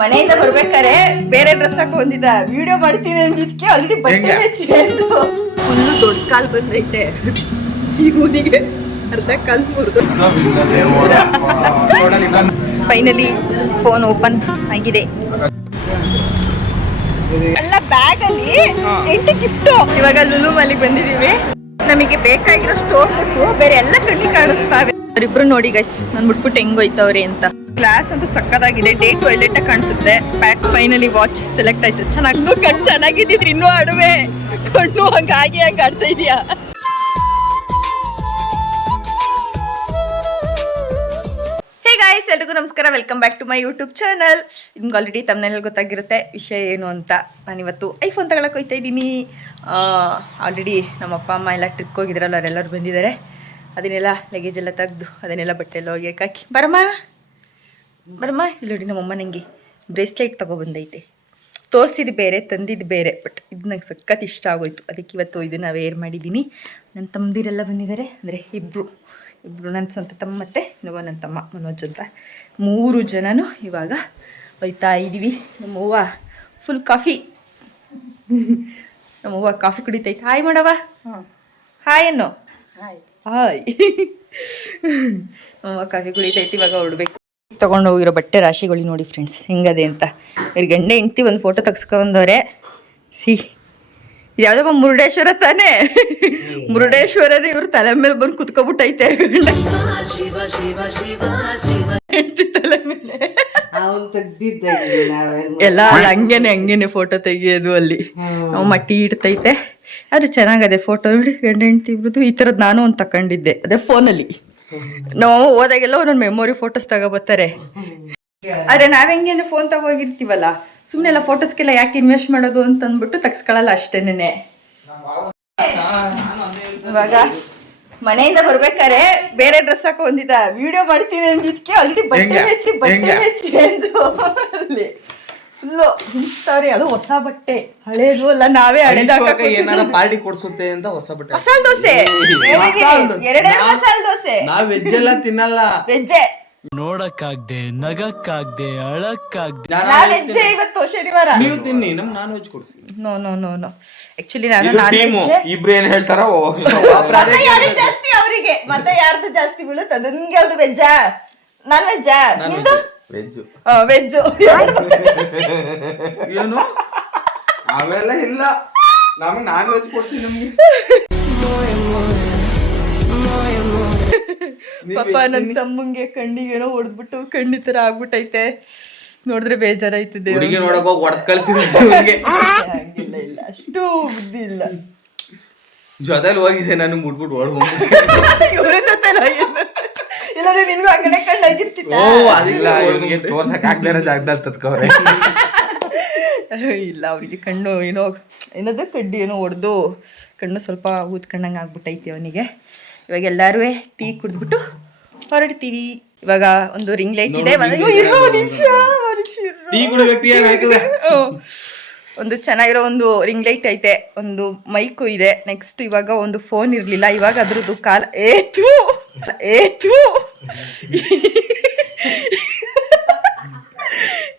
ಮನೆಯಿಂದ ಬರ್ಬೇಕಾರೆ ಬೇರೆ ಡ್ರೆಸ್ ಹಾಕಿ ಬಂದಿದ್ದ ವಿಡಿಯೋ ಮಾಡ್ತೀನಿ ಅಂದಿದ್ಕೆ ಆಲ್ರೆಡಿ ಬಟ್ಟೆ ಚೇಂಜ್ ಫುಲ್ಲು ದೊಡ್ಡ ಕಾಲ್ ಬಂದೈತೆ ಇವನಿಗೆ ಅರ್ಧ ಕಾಲ್ ಮುರಿದು ಫೈನಲಿ ಫೋನ್ ಓಪನ್ ಆಗಿದೆ. ಎಲ್ಲ ಬ್ಯಾಗ್ ಅಲ್ಲಿ 8 ಗಿಫ್ಟ್. ಇವಾಗ ಲುಲು ಮಾಲಿಗೆ ಬಂದಿದೀವಿ. ನಮಗೆ ಬೇಕಾಗಿರೋ ಸ್ಟೋರ್ ಬಿಟ್ಟು ಬೇರೆ ಎಲ್ಲ ಕಣ್ಣಿ ಕಾಣಿಸ್ತಾವೆ. ಅವರಿಬ್ರು ನೋಡಿ ಗೈಸ್ ನನ್ ಬಿಟ್ಬಿಟ್ಟು ಹೆಂಗೋಯ್ತವ್ರೆ ಅಂತ. ಗ್ಲಾಸ್ ಅಂತೂ ಸಕ್ಕದಾಗಿದೆ. ಡೇಟ್ ಒಳ್ಳೆಟ ಕಾಣಿಸುತ್ತೆ. ಬ್ಯಾಗ್ ಫೈನಲಿ ವಾಚ್ ಸೆಲೆಕ್ಟ್ ಆಯ್ತು. ಚೆನ್ನಾಗಿ ಕಣ್ಣು ಚೆನ್ನಾಗಿದ್ದಿದ್ರೆ ಇನ್ನೂ ಆಡುವೆ. ಕಣ್ಣು ಹಂಗಾಗಿ ಹಂಗ ಆಡ್ತಾ ಇದೀಯಾ. ಗೈಸ್ ಎಲ್ರಿಗೂ ನಮಸ್ಕಾರ, welcome back to my YouTube channel. ನಿಮ್ಗೆ ಆಲ್ರೆಡಿ ತಮ್ಮನೇಲಿ ಗೊತ್ತಾಗಿರುತ್ತೆ ವಿಷಯ ಏನು ಅಂತ. ನಾನಿವತ್ತು ಐಫೋನ್ ತಗೊಳಕ್ಕೆ ಹೋಗ್ತಾ ಇದ್ದೀನಿ. ಆಲ್ರೆಡಿ ನಮ್ಮ ಅಪ್ಪ ಅಮ್ಮ ಎಲ್ಲ ಟ್ರಿಪ್ಗೆ ಹೋಗಿದ್ರಲ್ಲ, ಅವರೆಲ್ಲರೂ ಬಂದಿದ್ದಾರೆ. ಅದನ್ನೆಲ್ಲ ಲಗೇಜ್ ಎಲ್ಲ ತೆಗೆದು ಅದನ್ನೆಲ್ಲ ಬಟ್ಟೆ ಎಲ್ಲ ಹೋಗಿ ಹಾಕಿ ಬರಮ್ಮ ಇಲ್ಲಿ ನೋಡಿ. ನಮ್ಮಮ್ಮ ನನಗೆ ಬ್ರೇಸ್ಲೆಟ್ ತೊಗೊಬಂದೈತೆ. ತೋರಿಸಿದ್ದು ಬೇರೆ, ತಂದಿದ್ದು ಬೇರೆ. ಬಟ್ ಇದು ನಂಗೆ ಸಖತ್ ಇಷ್ಟ ಆಗೋಯ್ತು. ಅದಕ್ಕೆ ಇವತ್ತು ಇದನ್ನು ವೇರ್ ಮಾಡಿದ್ದೀನಿ. ನನ್ನ ತಮ್ಮದಿರೆಲ್ಲ ಬಂದಿದ್ದಾರೆ. ಅಂದರೆ ಇಬ್ಬರು ನನ್ನ ಸ್ವಂತ ತಮ್ಮ ಮತ್ತು ಇನ್ನೊಬ್ಬ ನನ್ನ ತಮ್ಮ ಮನೋಜ್ ಅಂತ. 3 ಜನನು ಇವಾಗ ಹೋಯ್ತಾ ಇದ್ದೀವಿ. ನಮ್ಮವ್ವ ಫುಲ್ ಕಾಫಿ, ನಮ್ಮವ್ವ ಕಾಫಿ ಕುಡಿತೈತೆ. ಹಾಯ್ ಮಾಡವ, ಹಾಯ್ ಅನ್ನೋ. ಹಾಯ್ ನಮ್ಮವ್ವ ಕಾಫಿ ಕುಡಿತೈತೆ. ಇವಾಗ ಹೊರಡ್ಬೇಕು. ತೊಗೊಂಡು ಹೋಗಿರೋ ಬಟ್ಟೆ ರಾಶಿಗಳು ನೋಡಿ ಫ್ರೆಂಡ್ಸ್ ಹೆಂಗದೆ ಅಂತ. ಇವ್ರ ಗಂಡ ಹೆಂಡ್ತಿ ಒಂದು ಫೋಟೋ ತೆಗ್ಸ್ಕೊಂಬಂದವ್ರೆ. ಯಾವ್ದಪ್ಪ ಮುರುಡೇಶ್ವರ ತಾನೇ? ಮುರುಡೇಶ್ವರನೇ ಇವ್ರ ತಲೆ ಮೇಲೆ ಬಂದು ಕುತ್ಕೊಬಿಟ್ಟೈತೆ ತಲೆ ಮೇಲೆ. ಎಲ್ಲ ಹಂಗೇನೆ ಫೋಟೋ ತೆಗಿಯೋದು ಅಲ್ಲಿ. ಮಟ್ಟಿ ಇಡ್ತೈತೆ. ಅದು ಚೆನ್ನಾಗದೆ ಫೋಟೋ ನೋಡಿ. ಗಂಡ ಹೆಂಡ್ತಿ ಇಬ್ರದ್ದು ಈ ಥರದ್ದು ನಾನು ಒಂದು ತಗೊಂಡಿದ್ದೆ. ಅದೇ ಫೋನಲ್ಲಿ ನಾವು ಹೋದಾಗೆಲ್ಲ ಒಂದೊಂದು ಮೆಮೊರಿ ಫೋಟೋಸ್ ತಗೋಬರ್ತಾರೆ. ಆದರೆ ನಾವು ಹೆಂಗೇನೆ ಫೋನ್ ತಗೋಗಿರ್ತೀವಲ್ಲ, ಸುಮ್ಮನೆ ಎಲ್ಲ ಫೋಟೋಸ್ಗೆಲ್ಲ ಯಾಕೆ ಇನ್ವೆಸ್ಟ್ ಮಾಡೋದು ಅಂತ ಅಂದ್ಬಿಟ್ಟು ತಗ್ಸ್ಕೊಳ್ಳಲ್ಲ ಅಷ್ಟೇನೆ. ಇವಾಗ ಮನೆಯಿಂದ ಬರ್ಬೇಕಾರೆ ಬೇರೆ ಡ್ರೆಸ್ ಹಾಕಿ ಬಂದಿದ್ದ ವಿಡಿಯೋ ಮಾಡ್ತೀನಿ ಅಂದಿದ್ಕೆ ಆಲ್ರೆಡಿ ಬಟ್ಟೆ ಚೇಂಜ್ ಫುಲ್ಲು ಹಿಂಗ್ತಾವ್ರಿ. ಅದು ಹೊಸ ಬಟ್ಟೆ, ಹಳೇದು ಅಲ್ಲ. ನಾವೇ ಏನಾರ ಪಾರ್ಟಿ ಕೊಡ್ಸುತ್ತೆ ಅಂತ ಹೊಸ ಬಟ್ಟೆ. ಮಸಾಲ ದೋಸೆ, 2 ಮಸಾಲ ದೋಸೆ. ನಾವ್ ವೆಜ್ ಎಲ್ಲ ತಿನ್ನಲ್ಲ. ವೆಜ್ಜೆ ನೋಡಕ್ಕಾಗ್ದೆ, ನಗಕ್ಕಾಗ್ದೆ, ಅಳಕ್ಕಾಗ್ದೆ. ವೆಜ್ಜೆ ಇವತ್ತು ಶನಿವಾರ. ನೀವು ತಿನ್ನಿ, ನಮ್ ನಾನ್ ವೆಜ್ ಕೊಡ್ಸಿ. ನೋ ಆಕ್ಚುಲಿ ನಾನು ನಾನ್ ವೆಜ್. ಇಬ್ರು ಏನ್ ಹೇಳ್ತಾರ ಜಾಸ್ತಿ ಅವರಿಗೆ ಮತ್ತೆ ಯಾರ್ದು ಜಾಸ್ತಿ ಬೀಳುತ್ತೆ. ಅದು ನಿಮ್ಗೆ ಯಾವ್ದು ವೆಜ್ಜಾ ನಾನ್ ವೆಜ್ಜಾ? ನಿಮ್ದು ವೆಜ್. ವೆಜ್ಜು ಏನು ಅವೆಲ್ಲ ಇಲ್ಲ. ನಮಗ್ ನಾನ್ ವೆಜ್ ಕೊಡ್ಸಿ. ನಮ್ಗೆ ಪಾಪ ನನ್ನ ತಮ್ಮಂಗೆ ಕಣ್ಣಿಗೇನೋ ಹೊಡೆದ್ಬಿಟ್ಟು ಕಣ್ಣಿ ತರ ಆಗ್ಬಿಟ್ಟೈತೆ. ನೋಡಿದ್ರೆ ಬೇಜಾರಾಯ್ತಿದೆ. ಹುಡುಗಿ ನೋಡಕ್ ಹೋಗಿ ಹೊಡೆದ್ ಕಳ್ಸಿದ್ರೆ ಹಂಗಿಲ್ಲ, ಇಲ್ಲ ಅಷ್ಟು ಬುದ್ಧಿ ಇಲ್ಲ. ಜೊತೆಲಿ ಹೋಗಿದೆ ನಾನು ಮುಟ್ಬಿಟ್ಟು ಓಡ್ಬೋದು. ಇವ್ರ ಜೊತೆ ಇಲ್ಲಾಂದ್ರೆ ನಿನ್ಗೂ ಆ ಕಡೆ ಕಣ್ಣಾಗಿರ್ತಿತ್ತ. ತೋರ್ಸಕ್ ಆಗ್ಲಿರೋ ಜಾಗದಲ್ಲಿ ತತ್ಕವ್ರೆ. ಇಲ್ಲ, ಅವ್ರಿಗೆ ಕಣ್ಣು ಏನದು ಕಡ್ಡಿ ಏನೋ ಹೊಡೆದು ಕಣ್ಣು ಸ್ವಲ್ಪ ಊದ್ಕೊಂಡಂಗೆ ಆಗ್ಬಿಟ್ಟೈತಿ ಅವನಿಗೆ. ಇವಾಗ ಎಲ್ಲಾರು ಟೀ ಕುಡಿದ್ಬಿಟ್ಟು ಹೊರಡ್ತೀವಿ. ಇವಾಗ ಒಂದು ರಿಂಗ್ ಲೈಟ್ ಇದೆ. ಒಂದು ಚೆನ್ನಾಗಿರೋ ಒಂದು ರಿಂಗ್ ಲೈಟ್ ಐತೆ, ಒಂದು ಮೈಕು ಇದೆ. ನೆಕ್ಸ್ಟ್ ಇವಾಗ ಒಂದು ಫೋನ್ ಇರ್ಲಿಲ್ಲ. ಇವಾಗ ಅದ್ರದ್ದು ಕಾಲ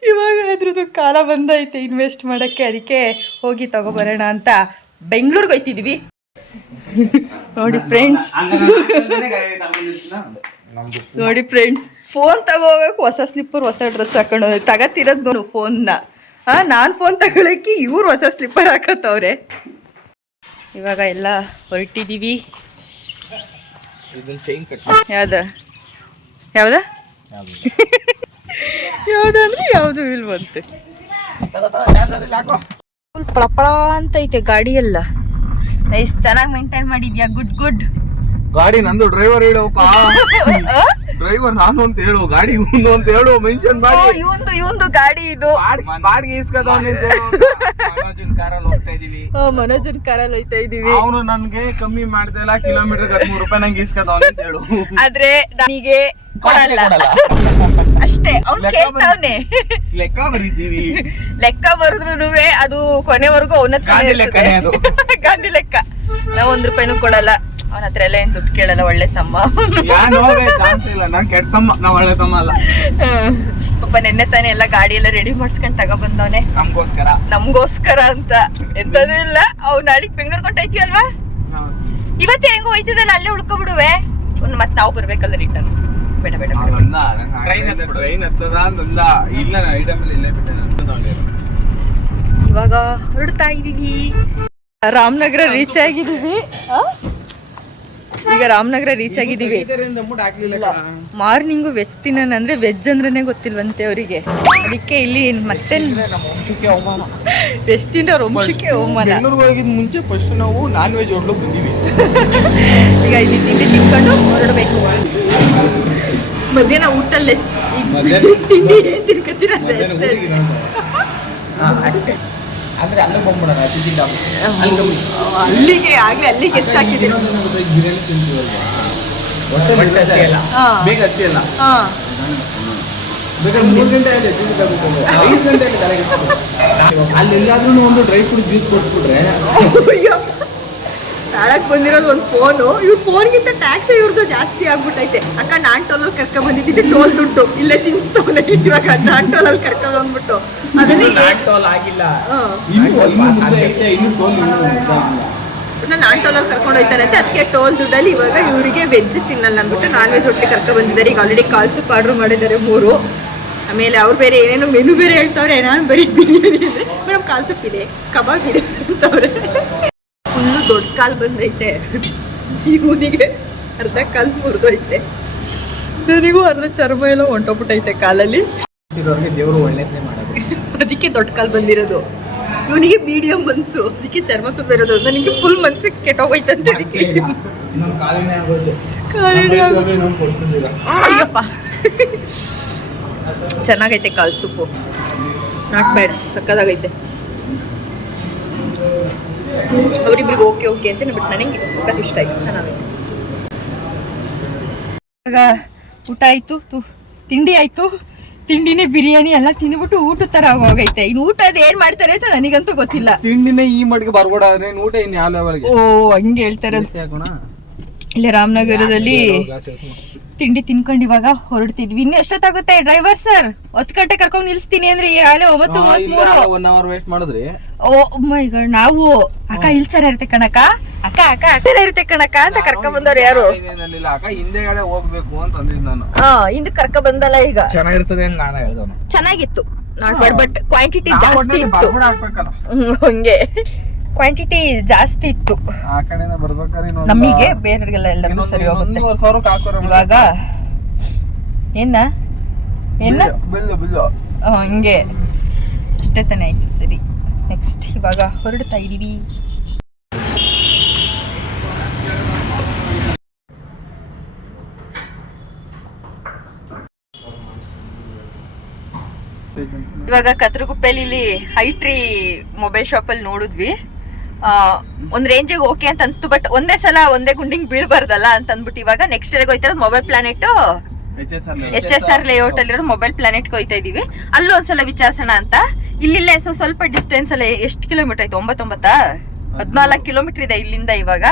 ಇವಾಗ ಅದ್ರದ್ದು ಕಾಲ ಬಂದೈತೆ ಇನ್ವೆಸ್ಟ್ ಮಾಡಕ್ಕೆ. ಅದಕ್ಕೆ ಹೋಗಿ ತಗೋಬರೋಣ ಅಂತ ಬೆಂಗಳೂರಿಗೆ ಹೋಯ್ತಿದ್ವಿ. ನೋಡಿ ಫ್ರೆಂಡ್ಸ್ ಫೋನ್ ತಗೋಬೇಕು, ಹೊಸ ಸ್ಲಿಪ್ಪರ್ ಹೊಸ ಡ್ರೆಸ್ ಹಾಕೊಂಡು ತಗತಿರೋದು ಫೋನ್ನ. ನಾನು ಫೋನ್ ತಗೊಳಕ್ಕೆ ಇವ್ರು ಹೊಸ ಸ್ಲಿಪ್ಪರ್ ಹಾಕತ್ತವ್ರೆ. ಇವಾಗ ಎಲ್ಲ ಹೊರಟಿದ್ದೀವಿ. ಯಾವ್ದಂದ್ರೆ ಯಾವುದು ಇಲ್ವಂತೆ. ಫುಲ್ ಪಳಪಳ ಅಂತೈತೆ ಗಾಡಿ ಎಲ್ಲ. ನೈಸ್, ಚೆನ್ನಾಗಿ ಮೇಂಟೈನ್ ಮಾಡಿದ್ಯಾ. ಗುಡ್. ಗಾಡಿ ನಂದು, ಡ್ರೈವರ್ ಹೇಳೋಪ್ಪ. ಡ್ರೈವರ್ ನಾನು ಅಂತ ಹೇಳು, ಗಾಡಿ ಇವ್ನು ಅಂತ ಹೇಳು, ಮೆನ್ಷನ್ ಮಾಡಿ. ಇವಂದು ಗಾಡಿ ಇದು. ಬಾಡಿಗೆ ಇಸ್ಕೊದವನು. ಮನೋಜನ್ ಕಾರಲ್ಲಿ ಹೋಯ್ತಾ ಇದೀವಿ. ಅವನು ನನ್ಗೆ ಕಮ್ಮಿ ಮಾಡ್ತಾ ಇಲ್ಲ, ಕಿಲೋಮೀಟರ್ 13 ರೂಪಾಯಿ ನಂಗೆ ಇಸ್ಕೊದವನು ಅಂತ ಹೇಳು. ಆದ್ರೆ ನನಗೆ ಕೊಡಲ್ಲ ಅಷ್ಟೇ. ಅವ್ನು ಕೇಳ್ತಾವನೆ. ಲೆಕ್ಕ ಬರೀತೀವಿ. ಲೆಕ್ಕ ಬರೆದ್ರು ಅದು ಕೊನೆವರೆಗೂ ಅವನ ಗಾಂಧಿ ಲೆಕ್ಕ. ನಾವು 1 ರೂಪಾಯಿನೂ ಕೊಡಲ್ಲ. ಅವನ ಹತ್ರ ಎಲ್ಲ ಏನ್ ದುಡ್ಡು ಕೇಳಲ್ಲ, ಒಳ್ಳೆ ತಮ್ಮ. ಚಾನ್ಸ್ ಇಲ್ಲ, ನಾನ್ ಕೆಟ್ಟಮ್ಮ, ನಾ ಒಳ್ಳೆ ತಮ್ಮ ಅಲ್ಲ. ಪಾಪ ನೆನ್ನೆ ತಾನೇ ಎಲ್ಲ ಗಾಡಿ ಎಲ್ಲ ರೆಡಿ ಮಾಡ್ಸ್ಕೊಂಡ್ ತಗೊಬಂದವನೆ ನಮ್ಗೋಸ್ಕರ ಅಂತ. ಎಂತದೂ ಇಲ್ಲ, ಅವ್ ನಾಳಿಗ್ ಬೆಂಗ್ಳೂರ್ ಕೊಂಡೈತಿ ಅಲ್ವಾ, ಇವತ್ತೇ ಹೆಂಗೋ ಹೋಯ್ತಿದಲ್ಲ ಅಲ್ಲೇ ಉಳ್ಕೊಬಿಡುವೆ. ಮತ್ ನಾವು ಬರ್ಬೇಕಲ್ಲ ರಿಟರ್ನ್. ಬೇಡ ಬೇಡ ಟ್ರೈನ್ ಹತ್ತದ ಅಂತಂದ. ಇಲ್ಲ ಐಟಮ್ ಇಲ್ಲೇ ಬಿಟ್ಟೆ. ಇವಾಗ ಹೊರಡ್ತಾ ಇದೀವಿ, ರಾಮನಗರ ರೀಚ್ ಆಗಿದೀವಿ. ಈಗ ರಾಮನಗರ ರೀಚ್ ಆಗಿದೀವಿ. ಮಾರ್ನಿಂಗು ವೆಜ್ ತಿನ್ನೋಣ ಅಂದ್ರೆ ವೆಜ್ ಅಂದ್ರೇನೆ ಗೊತ್ತಿಲ್ವಂತೆ ಅವರಿಗೆ, ಅದಕ್ಕೆ ಇಲ್ಲಿ ಮತ್ತೆ ವೆಜ್ ತಿನ್ನೋರು ವಂಶಕ್ಕೆ ಅವಮಾನ. ಹೋಗಿದ್ ಮುಂಚೆ ಫಸ್ಟ್ ನಾವು ನಾನ್ ವೆಜ್ ಹೊಡ್ಲಕ್ ಬಂದೀವಿ. ಈಗ ಇಲ್ಲಿ ತಿಂಡಿ ತಿನ್ಕೊಂಡು ಹೊರಡ್ಬೇಕು. ಮಧ್ಯಾಹ್ನ ಊಟ ಲೆಸ್, ತಿಂಡಿ ಏನ್ ತಿನ್ಕೋತೀರ ಅಷ್ಟೇ. ಅಂದ್ರೆ ಅಲ್ಲಿಗೆ ಬಂದ್ಬಿಡೋಣ, ಅಲ್ಲಿಗೆ ಆಗ್ಲೇ ಅಲ್ಲಿಗೆ ಎಷ್ಟು ಹಾಕಿದ್ದೀವಿ. ಬಿರಿಯಾನಿ ತಿಂತೀವಲ್ವಾ, ಬೇಗ ಹತ್ತಿಯಲ್ಲ, ಬೇಕಾದ್ರೆ 3 ಗಂಟೆ ಆಗಿದೆ ತಿಂಡಿ ತಗೋಬೇಕು, 5 ಗಂಟೆ ಅಲ್ಲಿ ಎಲ್ಲಾದ್ರೂ ಒಂದು ಡ್ರೈ ಫ್ರೂಟ್ ಜ್ಯೂಸ್ ಕೊಟ್ಬಿಟ್ರೆ. ತಾಳಕ್ ಬಂದಿರೋದು ಒಂದು ಫೋನು, ಇವ್ರ ಫೋನ್ಗಿಂತ ಟ್ಯಾಕ್ಸ್ ಇವ್ರದ್ದು ಜಾಸ್ತಿ ಆಗ್ಬಿಟ್ಟೈತೆ. ಅಕ್ಕ ನಾನ್ ಟೋಲಲ್ಲಿ ಕರ್ಕೊಂಡ್ ಬಂದಿದ್ದೆ, ಟೋಲ್ ದುಡ್ಡು ಇಲ್ಲೇ ತಿನ್ಸ್ತವನೆ. ಇವಾಗ ನಾನ್ ಟೋಲಲ್ಲಿ ಕರ್ಕೊಂಡ್ ಬಂದ್ಬಿಟ್ಟು ನಾನು ನಾನ್ ಟೋಲಲ್ಲಿ ಕರ್ಕೊಂಡು ಹೋಯ್ತಾನೆ ಅಂತ, ಅದಕ್ಕೆ ಟೋಲ್ ದುಡ್ಡಲ್ಲಿ ಇವಾಗ ಇವರಿಗೆ ವೆಜ್ ತಿನ್ನಲ್ಲ ಅಂದ್ಬಿಟ್ಟು ನಾನ್ ವೆಜ್ ಒಟ್ಟಿಗೆ ಕರ್ಕೊಂಡ್ ಬಂದಿದ್ದಾರೆ. ಈಗ ಆಲ್ರೆಡಿ ಕಾಲ್ ಸೂಪ್ ಆರ್ಡರ್ ಮಾಡಿದ್ದಾರೆ 3. ಆಮೇಲೆ ಅವ್ರು ಬೇರೆ ಏನೇನೋ ಮೆನು ಬೇರೆ ಹೇಳ್ತಾವ್ರೆ. ನಾನು ಬರೀ ಬಿರಿಯಾನಿ ಅಂದ್ರೆ ಮೇಡಮ್ ಕಾಲ್ ಸೂಪ್ ಇದೆ, ಕಬಾಬ್ ಇದೆ ಅಂತವ್ರೆ. ಫುಲ್ಲು ದೊಡ್ಡ ಕಾಲು ಬಂದೈತೆ ಇವನಿಗೆ, ಅರ್ಧ ಕಾಲು ಮುರಿದೈತೆ. ನನಗೂ ಅರ್ಧ ಚರ್ಮ ಎಲ್ಲ ಹೊಂಟೋಗ್ಬಿಟ್ಟೈತೆ ಕಾಲಲ್ಲಿ. ದೇವರು ಒಳ್ಳೆಯದೇ ಮಾಡೋದು, ಅದಕ್ಕೆ ದೊಡ್ಡ ಕಾಲು ಬಂದಿರೋದು. ಇವನಿಗೆ ಮೀಡಿಯಂ ಮನ್ಸು, ಅದಕ್ಕೆ ಚರ್ಮ ಸುಂದರದು. ನನಗೆ ಫುಲ್ ಮನ್ಸು ಕೆಟ್ಟೋಗೈತಂತೆ, ಅದಕ್ಕೆ ಅಯ್ಯಪ್ಪ. ಚೆನ್ನಾಗೈತೆ ಕಾಲ್ ಸೂಪು, ನಾಟ್ ಬ್ಯಾಡ್, ಸಕ್ಕದಾಗೈತೆ. ಅವರಿಬ್ರಿಗೆ ಓಕೆ ಓಕೆ ಅಂತ ಬಟ್ ನನಗೆ ಸಖತ್ ಇಷ್ಟ ಆಯ್ತು, ಚೆನ್ನಾಗೈತೆ. ಇವಾಗ ಊಟ ಆಯ್ತು, ತಿಂಡಿ ಆಯ್ತು. ತಿಂಡಿನೇ ಬಿರಿಯಾನಿ ಎಲ್ಲ ತಿಂದ್ಬಿಟ್ಟು ಊಟದ ತರ ಹೋಗೈತೆ. ಇನ್ನು ಊಟ ಅದು ಏನ್ ಮಾಡ್ತಾರೆ ಅಂತ ನನಗಂತೂ ಗೊತ್ತಿಲ್ಲ. ತಿಂಡಿನೇ ಈ ಮಟ್ಟಿಗೆ ಬರ್ಬೋಡ ಆದ್ರೆ ಊಟ ಇನ್ನು ಯಾವ ಲೆವೆಲ್ಗೆ? ಓ ಹಂಗೆ ಹೇಳ್ತಾರೆ. ಇಲ್ಲೇ ರಾಮನಗರದಲ್ಲಿ ತಿಂಡಿ ತಿನ್ಕೊಂಡು ಇವಾಗ ಹೊರಡ್ತಿದ್ವಿ. ಇನ್ನು ಎಷ್ಟೊತ್ತಾಗುತ್ತೆ ಡ್ರೈವರ್ ಸರ್? 10 ಗಂಟೆ ಕರ್ಕೊಂಡು ನಿಲ್ಸ್ತೀನಿ ಅಂದ್ರೆ ಈಗಾಗಲೇ 9:33. 1 hour ವೇಟ್ ಮಾಡಿದ್ರಿ. ಓ ಮೈ ಗಾಡ್, ನಾವು ಅಕ್ಕ ಇಲ್ಲಿ ಚೆನ್ನಾಗಿ ಇರುತ್ತೆ ಕಣಕ್ಕ, ಅಕ್ಕ ಅಕ್ಕ ಅಕ್ಕ ಇರುತ್ತೆ ಕಣಕ್ಕ ಅಂತ ಕರ್ಕೊಂಡ್ ಬಂದವ್ರು ಯಾರು? ಅಕ್ಕ ಹಿಂದೆಗಡೆ ಹೋಗ್ಬೇಕು ಅಂತ ಅಂದಿದ್ ನಾನು. ಹಿಂದೆ ಕರ್ಕ ಬಂದಲ್ಲ. ಈಗ ಚೆನ್ನಾಗಿರ್ತದೆ ಅಂತ ನಾನು ಹೇಳ್ದವನು. ಚೆನ್ನಾಗಿತ್ತು, ನಾಟ್ ಬ್ಯಾಡ್, ಬಟ್ ಕ್ವಾಂಟಿಟಿ ಜಾಸ್ತಿ ಇತ್ತು. ಹಂಗೆ ಕ್ವಾಂಟಿಟಿ ಜಾಸ್ತಿ ಇತ್ತು. ಆ ಕಡೆನ ಬರ್ಬೇಕಾದ್ರೆ ನಮಗೆ ಬೇರೆಲ್ಲ ಎಲ್ಲರಿಗೂ ಸರಿ ಹೋಗುತ್ತೆ. ಇವಾಗ ಏನ ಹಂಗೆ ಅಷ್ಟೇ ತಾನೇ ಆಯ್ತು. ಸರಿ, ನೆಕ್ಸ್ಟ್ ಇವಾಗ ಹೊರಡ್ತಾ ಇದೀವಿ. ಇವಾಗ ಕತ್ರಗುಪ್ಪೆಲಿ ಇಲ್ಲಿ ಹೈಟ್ರಿ ಮೊಬೈಲ್ ಶಾಪ್ ಅಲ್ಲಿ ನೋಡಿದ್ವಿ. ಒಂದ್ ರೇಂಜಿಗೆ ಓಕೆ ಅಂತ ಅನ್ಸ್ತು, ಬಟ್ ಒಂದೇ ಸಲ ಒಂದೇ ಗುಂಡಿಂಗ್ ಬೀಳ್ಬಾರ್ದಲ್ಲ ಅಂತ ಅಂದ್ಬಿಟ್ಟು ಇವಾಗ ನೆಕ್ಸ್ಟ್ ಡೇಗೆ ಹೋಯ್ತಾರದು ಮೊಬೈಲ್ ಪ್ಲಾನೆಟ್ HSR ಲೇಔಟ್ ಅಲ್ಲಿರೋ ಮೊಬೈಲ್ ಪ್ಲಾನೆಟ್ ಹೋಯ್ತಾ ಇದೀವಿ. ಅಲ್ಲೂ ಒಂದ್ಸಲ ವಿಚಾರಿಸೋಣ ಅಂತ. ಇಲ್ಲಿಲ್ಲೇ ಸ್ವಲ್ಪ ಡಿಸ್ಟೆನ್ಸ್ ಅಲ್ಲೇ. ಎಷ್ಟು ಕಿಲೋಮೀಟರ್ ಆಯ್ತು? 14 ಕಿಲೋಮೀಟರ್ ಇದೆ ಇಲ್ಲಿಂದ. ಇವಾಗ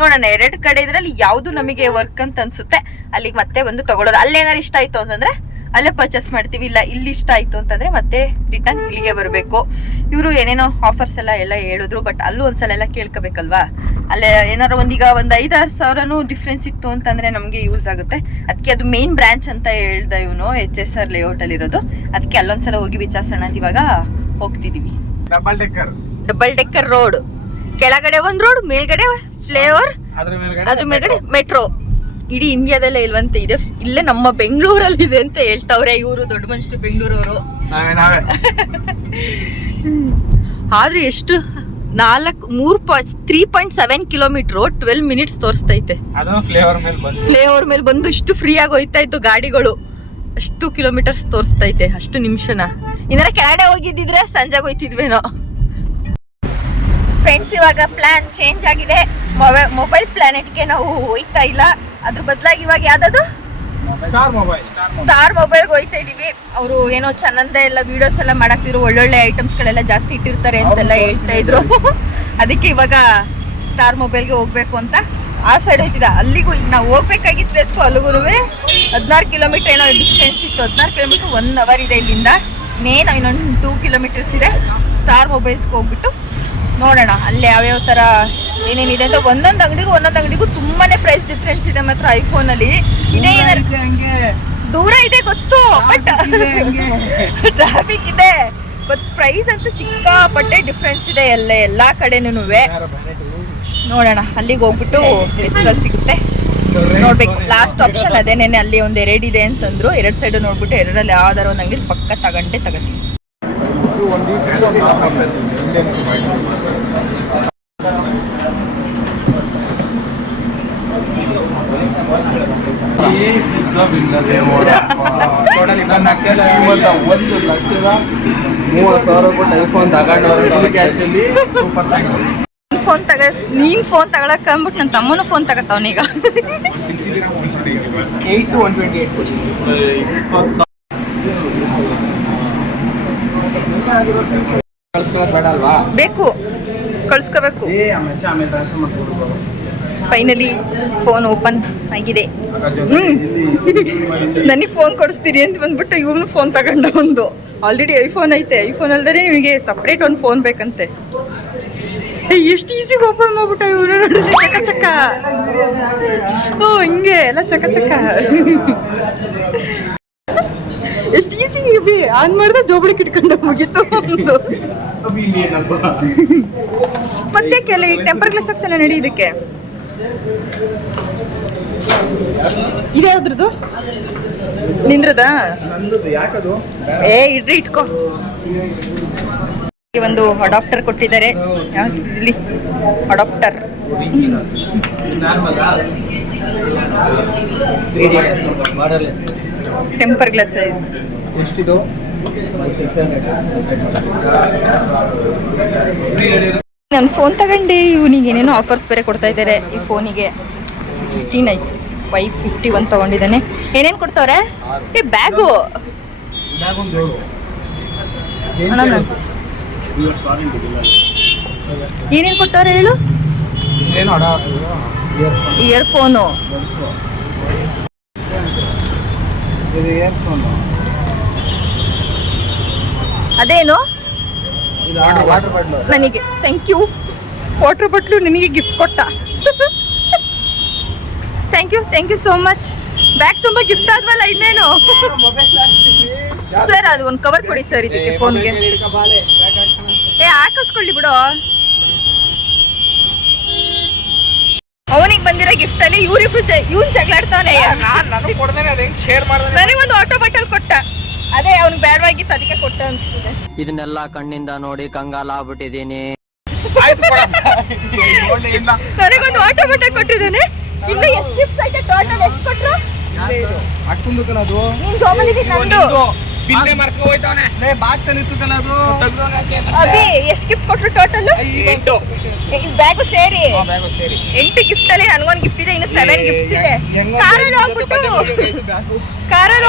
ನೋಡೋಣ, 2 ಕಡೆ ಇದ್ರಲ್ಲಿ ಯಾವ್ದು ನಮಗೆ ವರ್ಕ್ ಅಂತ ಅನ್ಸುತ್ತೆ ಅಲ್ಲಿಗೆ ಮತ್ತೆ ಒಂದು ತಗೊಳ್ಳೋದು. ಅಲ್ಲೇನಾರು ಇಷ್ಟ ಆಯ್ತು ಅಂತಂದ್ರೆ ಅಲ್ಲೇ ಪರ್ಚೇಸ್ ಮಾಡ್ತೀವಿ, ಇಲ್ಲ ಇಲ್ಲಿ ಇಷ್ಟ ಆಯ್ತು ಅಂತಂದ್ರೆ ಮತ್ತೆ ರಿಟರ್ನ್ ಇಲ್ಲಿಗೆ ಬರಬೇಕು. ಇವರು ಏನೇನೋ ಆಫರ್ಸ್ ಎಲ್ಲ ಹೇಳಿದ್ರು, ಬಟ್ ಅಲ್ಲೂ ಒಂದ್ಸಲ ಎಲ್ಲ ಕೇಳ್ಕೋಬೇಕಲ್ವಾ. ಅಲ್ಲೇ ಏನಾರು ಈಗ ಒಂದು 5-6 ಸಾವಿರನೂ ಡಿಫ್ರೆನ್ಸ್ ಇತ್ತು ಅಂತಂದ್ರೆ ನಮಗೆ ಯೂಸ್ ಆಗುತ್ತೆ. ಅದಕ್ಕೆ ಅದು ಮೇನ್ ಬ್ರಾಂಚ್ ಅಂತ ಹೇಳ್ದ ಇವನು, HSR ಲೇಔಟ್ ಅಲ್ಲಿ ಇರೋದು. ಅದಕ್ಕೆ ಅಲ್ಲೊಂದ್ಸಲ ಹೋಗಿ ವಿಚಾರಿಸೋಣ ಅಂತ ಇವಾಗ ಹೋಗ್ತಿದೀವಿ. ಡಬಲ್ ಡೆಕ್ಕರ್ ರೋಡ್, ಕೆಳಗಡೆ ಒಂದ್ ರೋಡ್, ಮೇಲ್ಗಡೆ ಫ್ಲೇವರ್, ಅದ್ರ ಮೇಲ್ಗಡೆ ಮೆಟ್ರೋ. ಇಡೀ ಇಂಡಿಯಾದಲ್ಲೇ ಇಲ್ವಂತೆ, ಇದೆ ಇಲ್ಲೇ ನಮ್ಮ ಬೆಂಗಳೂರಲ್ಲಿ ಇದೆ ಅಂತ ಹೇಳ್ತಾವ್ರೆ ಇವರು, ದೊಡ್ಡ ಮನುಷ್ಯರು ಬೆಂಗಳೂರವರು. ಆದ್ರೆ ಎಷ್ಟು 3.7 ಕಿಲೋಮೀಟರ್ 12 ಮಿನಿಟ್ಸ್ ತೋರಿಸ್ತೈತೆ. ಫ್ಲೇವರ್ ಮೇಲೆ ಬಂದು ಇಷ್ಟು ಫ್ರೀ ಆಗಿ ಹೋಯ್ತಾ ಇತ್ತು ಗಾಡಿಗಳು. ಅಷ್ಟು ಕಿಲೋಮೀಟರ್ಸ್ ತೋರಿಸ್ತೈತೆ, ಅಷ್ಟು ನಿಮಿಷನ. ಇನ್ನರ ಕೆಳಗಡೆ ಹೋಗಿದ್ದಿದ್ರೆ ಸಂಜೆಗೆ ಹೋಯ್ತಿದ್ವೇನೋ. ಫ್ರೆಂಡ್ಸ್, ಇವಾಗ ಪ್ಲಾನ್ ಚೇಂಜ್ ಆಗಿದೆ. ಮೊಬೈಲ್ ಪ್ಲಾನೆಟ್ಗೆ ನಾವು ಹೋಯ್ತಾ ಇಲ್ಲ, ಅದ್ರ ಬದಲಾಗಿ ಇವಾಗ ಯಾವ್ದು ಸ್ಟಾರ್ ಮೊಬೈಲ್ಗೆ ಹೋಯ್ತಾ ಇದೀವಿ. ಅವರು ಏನೋ ಚೆನ್ನಂದ ಎಲ್ಲ ವಿಡಿಯೋಸ್ ಎಲ್ಲ ಮಾಡಾಕ್ತಿದ್ರು, ಒಳ್ಳೊಳ್ಳೆ ಐಟಮ್ಸ್ ಗಳೆಲ್ಲ ಜಾಸ್ತಿ ಇಟ್ಟಿರ್ತಾರೆ ಅಂತೆಲ್ಲ ಹೇಳ್ತಾ ಇದ್ರು. ಅದಕ್ಕೆ ಇವಾಗ ಸ್ಟಾರ್ ಮೊಬೈಲ್ಗೆ ಹೋಗ್ಬೇಕು ಅಂತ ಆ ಸೈಡ್ ಹೋಯ್ತಿದ್ದ. ಅಲ್ಲಿಗೂ ನಾವು ಹೋಗ್ಬೇಕಾಗಿದ್ದ ಪ್ಲೇಸ್ಗೂ ಅಲ್ಲಿಗೂ 16 ಕಿಲೋಮೀಟರ್ ಏನೋ ಡಿಸ್ಟೆನ್ಸ್ ಇತ್ತು. 16 ಕಿಲೋಮೀಟರ್ 1 ಅವರ್ ಇದೆ ಇಲ್ಲಿಂದ. ಇನ್ನೇನು ಇನ್ನೊಂದು 2 ಕಿಲೋಮೀಟರ್ಸ್ ಇದೆ. ಸ್ಟಾರ್ ಮೊಬೈಲ್ಸ್ಗೆ ಹೋಗ್ಬಿಟ್ಟು ನೋಡೋಣ ಅಲ್ಲಿ ಯಾವ್ಯಾವ ಥರ ಏನೇನಿದೆ ಅಂತ. ಒಂದೊಂದು ಅಂಗಡಿಗೂ ತುಂಬಾ ಪ್ರೈಸ್ ಡಿಫ್ರೆನ್ಸ್ ಇದೆ ಮಾತ್ರ ಐಫೋನಲ್ಲಿ. ಇದೇ ಏನಾರು ದೂರ ಇದೆ ಗೊತ್ತು, ಬಟ್ ಟ್ರಾಫಿಕ್ ಇದೆ, ಬಟ್ ಪ್ರೈಸ್ ಅಂತೂ ಸಿಕ್ಕಾಪಟ್ಟೆ ಡಿಫ್ರೆನ್ಸ್ ಇದೆ ಎಲ್ಲ ಕಡೆನೂ. ನೋಡೋಣ ಅಲ್ಲಿಗೆ ಹೋಗ್ಬಿಟ್ಟು ಎಷ್ಟಲ್ಲಿ ಸಿಗುತ್ತೆ ನೋಡ್ಬೇಕು. ಲಾಸ್ಟ್ ಆಪ್ಷನ್ ಅದೇನೇನೆ. ಅಲ್ಲಿ ಒಂದು 2 ಇದೆ ಅಂತಂದ್ರು. 2 ಸೈಡ್ ನೋಡ್ಬಿಟ್ಟು 2ರಲ್ಲಿ ಯಾವ್ದಾರು ಒಂದು ಅಂಗಡಿ ಪಕ್ಕ ತಗೋತೀವಿ. ಐಫೋನ್ ತಗೊಂಡವ್ರು ಕ್ಯಾಶಲ್ಲಿ ನೀನ್ ಫೋನ್ ತಗೊಳಕ್ ಅಂದ್ಬಿಟ್ಟು ನನ್ನ ತಮ್ಮನ ಫೋನ್ ತಗತ್ತವನೀಗ. ಬೇಕು ಕಳ್ಸ್ಕೋಬೇಕು. ಫೈನಲಿ ಫೋನ್ ಓಪನ್ ಆಗಿದೆ. ನನಗೆ ಫೋನ್ ಕೊಡಿಸ್ತೀರಿ ಅಂತ ಬಂದ್ಬಿಟ್ಟು ಇವನು ಫೋನ್ ತಗೊಂಡ. ಒಂದು ಆಲ್ರೆಡಿ ಐಫೋನ್ ಐತೆ. ಐಫೋನ್ ಅಲ್ದರೆ ನಿಮಗೆ ಸಪ್ರೇಟ್ ಒಂದು ಫೋನ್ ಬೇಕಂತೆ. ಎಷ್ಟು ಈಸಿಗೆ ಓಪನ್ ಮಾಡ್ಬಿಟ್ಟ ಇವನು. ಚಕ ಚಕ. ಓ ಹಿಂಗೆ ಎಲ್ಲ ಚಕ ಚಕ. ಎಷ್ಟು ಈಸಿಗೆ ಬಿ ಆನ್ ಮಾಡಿದ್ರೆ ಜೋಬಳಿಗೆ ಇಟ್ಕೊಂಡು ಮುಗಿತು. ಒಂದು ಮತ್ತೆ ಕೆಲ ಟೆಂಪರ್ ಗ್ಲಾಸ್ ಹಾಕ್ಸೋಣ ನಡಿ. ಇದಕ್ಕೆ ಇದೆ ಯಾವ್ದ್ರದ್ದು ನಿಂದ್ರದ? ಇಡ್ರಿ ಇಟ್ಕೋ. ಒಂದು ಅಡಾಪ್ಟರ್ ಕೊಟ್ಟಿದ್ದಾರೆ. ಇಲ್ಲಿ ಅಡಾಪ್ಟರ್ ಟೆಂಪರ್ ಗ್ಲಾಸ್ ಎಷ್ಟಿದು? ನಾನು ಫೋನ್ ತಗೊಂಡೆ. ಇವನಿಗೆ ಏನೇನೋ ಆಫರ್ಸ್ ಬೇರೆ ಕೊಡ್ತಾ ಇದ್ದಾರೆ ಈ ಫೋನಿಗೆ. 551 ತಗೊಂಡಿದ್ದಾನೆ. ಏನೇನು ಕೊಡ್ತಾವ್ರೆ? ಬ್ಯಾಗು ಏನೇನು ಕೊಟ್ಟವ್ರೆ ಹೇಳು? ಇಯರ್ಫೋನು. ಅದೇನು ನನಗೆ ಥ್ಯಾಂಕ್ ಯು. ವಾಟರ್ ಬಾಟ್ಲು ನನಗೆ ಗಿಫ್ಟ್ ಕೊಟ್ಟ. Thank you so much. Bag ತುಂಬ ಗಿಫ್ಟ್ ಆದ್ವಲ್ಲ ಇನ್ನೇನು. ಸರ್ ಅದು ಒಂದು ಕವರ್ ಕೊಡಿ ಸರ್ ಇದಕ್ಕೆ ಫೋನ್ಗೆ. ಹಾಕಿಸ್ಕೊಳ್ಳಿ ಬಿಡು. ಅವನಿಗೆ ಬಂದಿರೋ ಗಿಫ್ಟ್ ಅಲ್ಲಿ ಇವನ್ ಜಗಳಾಡ್ತಾನೆ. ನನಗೊಂದು ವಾಟರ್ ಬಾಟಲ್ ಕೊಟ್ಟ. ಅದೇ ಅವ್ನಿಗೆ ಬೇಡವಾಗಿತ್ತು ಅದಕ್ಕೆ ಕೊಟ್ಟ ಅನ್ಸುತ್ತೆ. ಇದನ್ನೆಲ್ಲ ಕಣ್ಣಿಂದ ನೋಡಿ ಕಂಗಾಲ ಆಗ್ಬಿಟ್ಟಿದೀನಿ. ನನಗೊಂದು ವಾಟರ್ ಬಾಟಲ್ ಕೊಟ್ಟಿದ್ದಾನೆ. ಇನ್ನು ಎಷ್ಟು ಗಿಫ್ಟ್ಸ್ ಐತೆ ಟೋಟಲ್? ಎಷ್ಟು ಕೊಟ್ರು? ನೀನ್ ಜೋಬಲ್ಲಿ ನಂದು ಅಭಿ ಎಷ್ಟು ಗಿಫ್ಟ್ ಕೊಟ್ರು ಟೋಟಲ್? ಬ್ಯಾಗು ಸೇರಿ 8 ಗಿಫ್ಟ್ ಅಲ್ಲಿ ನನಗೊಂದು ಗಿಫ್ಟ್ ಇದೆ. ಇನ್ನು 7 ಗಿಫ್ಟ್ಸ್ ಇದೆ. ಕಾರಲ್ಲಿ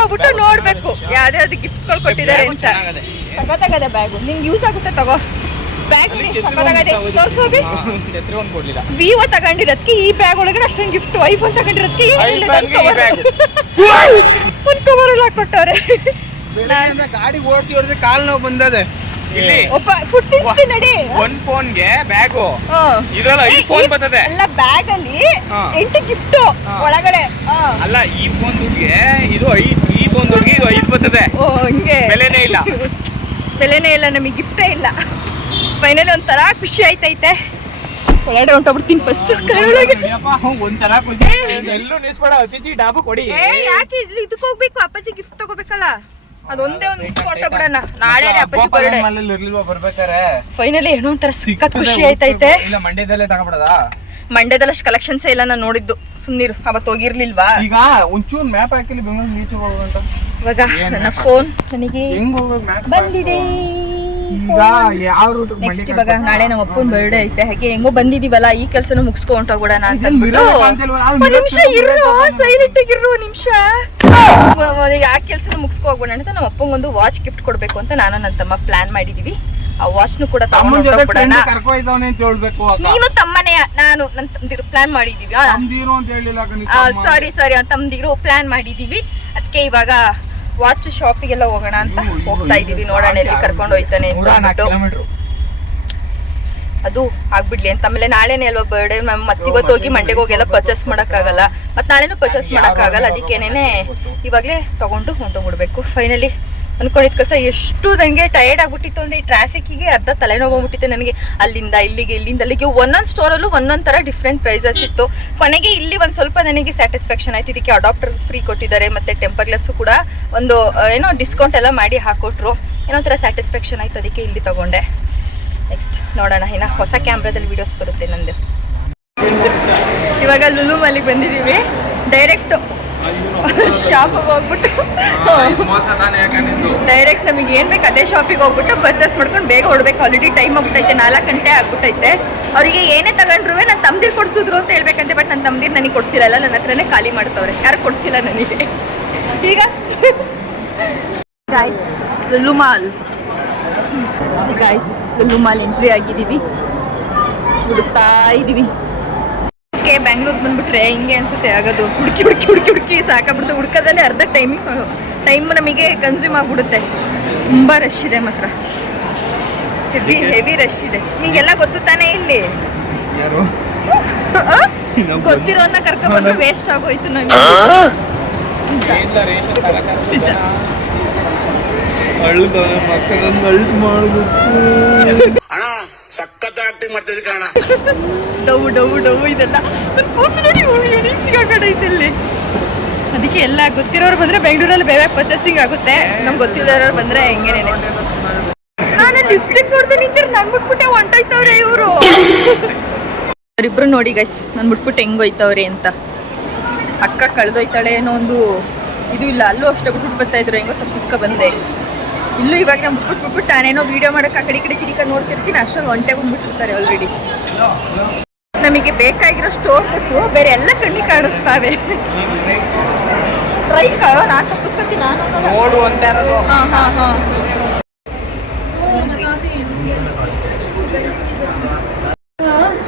ಹೋಗ್ಬಿಟ್ಟು ನೋಡ್ಬೇಕು ಯಾವ್ದಾವ್ದು ಗಿಫ್ಟ್ಸ್ಗಳು ಕೊಟ್ಟಿದ್ದಾರೆ ಅಂತ. ಸಖತ್ತಾಗದೆ ಬ್ಯಾಗು. ನಿಂಗೆ ಯೂಸ್ ಆಗುತ್ತೆ ತಗೋ. ಬ್ಯಾಗ್ ತೋರ್ಸೋಗಿ. ವಿವೋ ತಗೊಂಡಿರೋದಕ್ಕೆ ಈ ಬ್ಯಾಗ್ ಒಳಗಡೆ ಅಷ್ಟೊಂದು ಗಿಫ್ಟ್. ಐಫೋನ್ ತಗೊಂಡಿರೋದಕ್ಕೆ ಒಂದು ಕವರ್ ಎಲ್ಲ ಕೊಟ್ಟವ್ರೆ. ಗಾಡಿ ಓಡಿಸಿ ಕಾಲ್ ನೋವು ಬಂದದೆ. ನಡಿ. ಒಂದ್ ಫೋನ್ಗೆ ಬ್ಯಾಗು ಇದ್ರಲ್ಲಿ 5 ಫೋನ್ ಬರ್ತದೆ. ಅಲ್ಲ ಬ್ಯಾಗ್ ಅಲ್ಲಿ 8 ಗಿಫ್ಟ್ ಒಳಗಡೆ. ಅಲ್ಲ ಈ ಫೋನ್ ದುಡ್ಡಿಗೆ ಇದು 5, ಈ ಫೋನ್ ದುಡ್ಡಿಗೆ ಇದು 5 ಬರ್ತದೆ. ಓ ಹಂಗೆ ಬೆಲೆನೇ ಇಲ್ಲ ನಮಗೆ ಗಿಫ್ಟೇ ಇಲ್ಲ. ಫೈನಲಿ ಒಂಥರ ಖುಷಿ ಆಯ್ತೈತೆ. ಒಳಗಡೆ ಹೊಂಟೋಗ್ಬಿಡ್ತೀನಿ ಫಸ್ಟ್. ಒಂಥರ ಖುಷಿ. ಎಲ್ಲೂ ನಿಲ್ಸ್ಬೇಡ, ಅತಿಥಿ ಡಾಬು ಕೊಡಿ. ಯಾಕೆ ಇಲ್ಲಿ ಇದಕ್ಕೆ ಹೋಗ್ಬೇಕು? ಅಪ್ಪಾಜಿ ಗಿಫ್ಟ್ ತಗೋಬೇಕಲ್ಲ. ಅದೊಂದೇ ಒಂದು ಹೊಂಟೋಗ್ಬಿಡೋಣ. ನಾಳೆ ಅಪ್ಪಾಜಿ ಬರ್ಬೇಕಾರೆ. ಫೈನಲಿ ಏನೋ ಒಂಥರ ಸಿಕ್ಕತ್ ಖುಷಿ ಆಯ್ತೈತೆ. ಇಲ್ಲ ಮಂಡ್ಯದಲ್ಲೇ ತಗೋಬಿಡದ? ಮಂಡ್ಯದಲ್ಲಿ ಅಷ್ಟು ಕಲೆಕ್ಷನ್ಸ್ ಇಲ್ಲ. ನಾನು ನೋಡಿದ್ದು. ಸುಮ್ನಿರು, ಅವತ್ತು ಹೋಗಿರ್ಲಿಲ್ವಾ? ಈಗ ಒಂಚೂರು ಮ್ಯಾಪ್ ಹಾಕಿಲ್ಲ ಬೆಂಗಳೂರು ನೀಚೆ ಹೋಗೋಣ. ಇವಾಗ ನನ್ನ ಫೋನ್ ನನಗೆ ಬಂದಿದೆ. ನೆಕ್ಸ್ಟ್ ಇವಾಗ ನಾಳೆ ನಮ್ಮ ಅಪ್ಪನ ಬರ್ಡೇ ಐತೆ. ಹಾಗೆ ಹೆಂಗೋ ಬಂದಿದೀವಲ್ಲ, ಈ ಕೆಲ್ಸನೂ ಮುಗಿಸ್ಕೊಂಡ್ ಹೋಗೋಣ ಅಂತ ಅಂದ್ಬಿಟ್ಟು. ನಿಮಿಷ ಇರು, ಸೈಲೆಂಟ್ ಆಗಿರು ನಿಮಿಷ. ಯಾವ ಕೆಲ್ಸನೂ ಮುಗಿಸ್ಕೊ ಹೋಗೋಣ ಅಂತ ನಮ್ಮ ಅಪ್ಪಂಗೊಂದು ವಾಚ್ ಗಿಫ್ಟ್ ಕೊಡ್ಬೇಕು ಅಂತ ನಾನು ನನ್ನ ತಮ್ಮ ಪ್ಲಾನ್ ಮಾಡಿದೀವಿ. ಆ ವಾಚ್ನು ಕೂಡ ತಮ್ಮನ ಜೊತೆ ತಗೊಂಡ್ಬಿಡೋಣ. ಕರ್ಕೊಯ್ದವನೆ ಅಂತ ಹೇಳ್ಬೇಕು ಅಕ್ಕ. ನೀನು ತಮ್ಮನೇ, ನಾನು ನನ್ನ ತಮ್ಮದಿರು ಪ್ಲಾನ್ ಮಾಡಿದೀವಿ. ತಮ್ದಿರು ಅಂತ ಹೇಳಿಲ್ಲ ಅಕ್ಕ, ನೀ ಸಾರಿ ತಮ್ಮದಿರು ಪ್ಲಾನ್ ಮಾಡಿದೀವಿ. ಅದಕ್ಕೆ ಇವಾಗ ವಾಚ್ ಶಾಪಿಗೆಲ್ಲ ಹೋಗೋಣ ಅಂತ ಹೋಗ್ತಾ ಇದೀವಿ. ನೋಡೋಣ ಎಲ್ಲಿ ಕರ್ಕೊಂಡು ಹೋಯ್ತಾನೆ ಅಂತ ಅಂದ್ಬಿಟ್ಟು. ಕಿಲೋಮೀಟರ್ ಅದು ಆಗ್ಬಿಡ್ಲಿ ಅಂತ. ಆಮೇಲೆ ನಾಳೆನೇ ಅಲ್ವಾ ಬರ್ಡೇ, ಮತ್ತೆ ಇವತ್ತು ಹೋಗಿ ಮಂಡೆಗೆ ಹೋಗೆಲ್ಲ ಪರ್ಚೇಸ್ ಮಾಡೋಕ್ಕಾಗಲ್ಲ, ಮತ್ತೆ ನಾಳೆನೂ ಪರ್ಚೇಸ್ ಮಾಡೋಕ್ಕಾಗಲ್ಲ. ಅದಕ್ಕೇನೆ ಇವಾಗಲೇ ತಗೊಂಡು ಹೊಂಟೋಗ್ಬಿಡ್ಬೇಕು. ಫೈನಲಿ ಅನ್ಕೊಂಡಿದ್ ಕೆಲಸ ಎಷ್ಟು ನನಗೆ ಟಯರ್ಡ್ ಆಗ್ಬಿಟ್ಟಿತ್ತು ಅಂದ್ರೆ ಈ ಟ್ರಾಫಿಕ್ಕಿಗೆ ಅರ್ಧ ತಲೆನೋವು ಹೋಗ್ಬಿಟ್ಟಿತ್ತು ನನಗೆ. ಅಲ್ಲಿಂದ ಇಲ್ಲಿಗೆ, ಇಲ್ಲಿಂದ ಅಲ್ಲಿಗೆ ಒಂದೊಂದು ಸ್ಟೋರಲ್ಲೂ ಒಂದೊಂದು ಥರ ಡಿಫ್ರೆಂಟ್ ಪ್ರೈಸಸ್ ಇತ್ತು. ಕೊನೆಗೆ ಇಲ್ಲಿ ಒಂದು ಸ್ವಲ್ಪ ನನಗೆ ಸ್ಯಾಟಿಸ್ಫ್ಯಾಕ್ಷನ್ ಆಯ್ತು. ಇದಕ್ಕೆ ಅಡಾಪ್ಟರ್ ಫ್ರೀ ಕೊಟ್ಟಿದ್ದಾರೆ, ಮತ್ತೆ ಟೆಂಪರ್ ಗ್ಲಾಸು ಕೂಡ ಒಂದು ಏನೋ ಡಿಸ್ಕೌಂಟ್ ಎಲ್ಲ ಮಾಡಿ ಹಾಕೊಟ್ರು. ಏನೋ ಒಂಥರ ಸ್ಯಾಟಿಸ್ಫ್ಯಾಕ್ಷನ್ ಆಯ್ತು, ಅದಕ್ಕೆ ಇಲ್ಲಿ ತಗೊಂಡೆ. ನೆಕ್ಸ್ಟ್ ನೋಡೋಣ, ಇನ್ನು ಹೊಸ ಕ್ಯಾಮ್ರಾದಲ್ಲಿ ವೀಡಿಯೋಸ್ ಬರುತ್ತೆ ನಂದು. ಇವಾಗ ಲುಲು ಮಾಲಿಗೆ ಬಂದಿದ್ದೀವಿ. ಡೈರೆಕ್ಟ್ ಶಾಪಿಗೆ ಹೋಗ್ಬಿಟ್ಟು ಡೈರೆಕ್ಟ್ ನಮಗೆ ಏನು ಬೇಕು ಅದೇ ಶಾಪಿಗೆ ಹೋಗ್ಬಿಟ್ಟು ಪರ್ಚೇಸ್ ಮಾಡ್ಕೊಂಡು ಬೇಗ ಹೊಡ್ಬೇಕು. ಆಲ್ರೆಡಿ ಟೈಮ್ ಆಗ್ಬಿಟ್ಟೈತೆ, 4 ಗಂಟೆ ಆಗ್ಬಿಟ್ಟೈತೆ. ಅವರಿಗೆ ಏನೇ ತಗೊಂಡ್ರು ನನ್ನ ತಮ್ಮದಿರು ಕೊಡ್ಸಿದ್ರು ಅಂತ ಹೇಳ್ಬೇಕಂತೆ. ಬಟ್ ನನ್ನ ತಮ್ಮದಿರು ನನಗೆ ಕೊಡ್ಸಿಲ್ಲ, ನನ್ನ ಹತ್ರನೇ ಖಾಲಿ ಮಾಡ್ತವ್ರೆ. ಯಾರು ಕೊಡ್ಸಿಲ್ಲ ನನಗೆ. ಈಗ guys Lulu mall Lulu mall entry ಆಗಿದ್ದೀವಿ, ಹುಡುಕ್ತಾ ಇದ್ದೀವಿ. ಓಕೆ, ಬ್ಯಾಂಗ್ಳೂರ್ ಬಂದ್ಬಿಟ್ರೆ ಹಿಂಗೆ ಅನ್ಸುತ್ತೆ ಆಗೋದು. ಹುಡುಕಿ ಸಾಕಾಗ್ಬಿಡುತ್ತೆ. ಹುಡ್ಕೋದ್ರಲ್ಲಿ ಅರ್ಧ ಟೈಮ್ ನಮಗೆ ಕನ್ಸ್ಯೂಮ್ ಆಗ್ಬಿಡುತ್ತೆ. ತುಂಬ ರಶ್ ಇದೆ ಮಾತ್ರ, ಹೆವಿ ರಶ್ ಇದೆ. ನಿಮಗೆಲ್ಲ ಗೊತ್ತು ತಾನೇ ಇಲ್ಲಿ. ಗೊತ್ತಿರೋನ್ನ ಕರ್ಕೊಂಡ್ಬಂದ್ರೆ ವೇಸ್ಟ್ ಆಗೋಯ್ತು ನಮಗೆ. ನಿಜ. ಡವು ಇದೆಲ್ಲ ಸಿಗಾಕಡೈತೆ ಇಲ್ಲಿ. ಅದಕ್ಕೆ ಎಲ್ಲ ಗೊತ್ತಿರೋರು ಬಂದ್ರೆ ಬೆಂಗಳೂರಲ್ಲಿ ಬೇಗ ಪರ್ಚೇಸಿಂಗ್ ಆಗುತ್ತೆ. ನಮ್ಗೆ ಗೊತ್ತಿಲ್ಲದವ್ರು ಬಂದ್ರೆ ಹೆಂಗೇನೇನೆ. ನಾನು ಲಿಪ್ಸ್ಟಿಕ್ ನೋಡ್ದೆ ನಿಂತಿರ್ ನನ್ ಬಿಟ್ಬಿಟ್ಟೆ ಹೊಂಟೋಯ್ತವ್ರೆ ಇವರು. ಅವರಿಬ್ರು ನೋಡಿ ಗೈಸ್, ನನ್ ಬಿಟ್ಬಿಟ್ಟು ಹೆಂಗೋಯ್ತವ್ರೆ ಅಂತ. ಅಕ್ಕ ಕಳೆದೋಯ್ತಾಳೆ ಅನ್ನೋ ಒಂದು ಇದು ಇಲ್ಲ. ಅಲ್ಲೂ ಅಷ್ಟೇ ಬಿಟ್ಬಿಟ್ಟು ಬರ್ತಾ ಇದ್ರು, ಹೆಂಗೋ ತಪ್ಪಿಸ್ಕೊ ಬಂದೆ. ಇಲ್ಲೂ ಇವಾಗ ನಾನು ಬಿಟ್ಬಿಟ್ಟು ನಾನೇನೋ ವೀಡಿಯೋ ಮಾಡೋಕೆ ಆ ಕಡೆ ಕಿಡಿಕ ನೋಡ್ತಿರ್ತೀನಿ, ಅಷ್ಟರಲ್ಲಿ ಒಂಟೆ ಬಂದ್ಬಿಟ್ಟಿರ್ತಾರೆ ಆಲ್ರೆಡಿ. ನಮಗೆ ಬೇಕಾಗಿರೋ ಸ್ಟೋರ್ ಕೊಟ್ಟು ಬೇರೆ ಎಲ್ಲ ಕಣ್ಣಿಗೆ ಕಾಣಿಸ್ತಾವೆ. ಟ್ರೈ ಕಾಣೋ, ನಾನು ತಪ್ಪಿಸ್ಕೊತೀನಿ. ಹಾಂ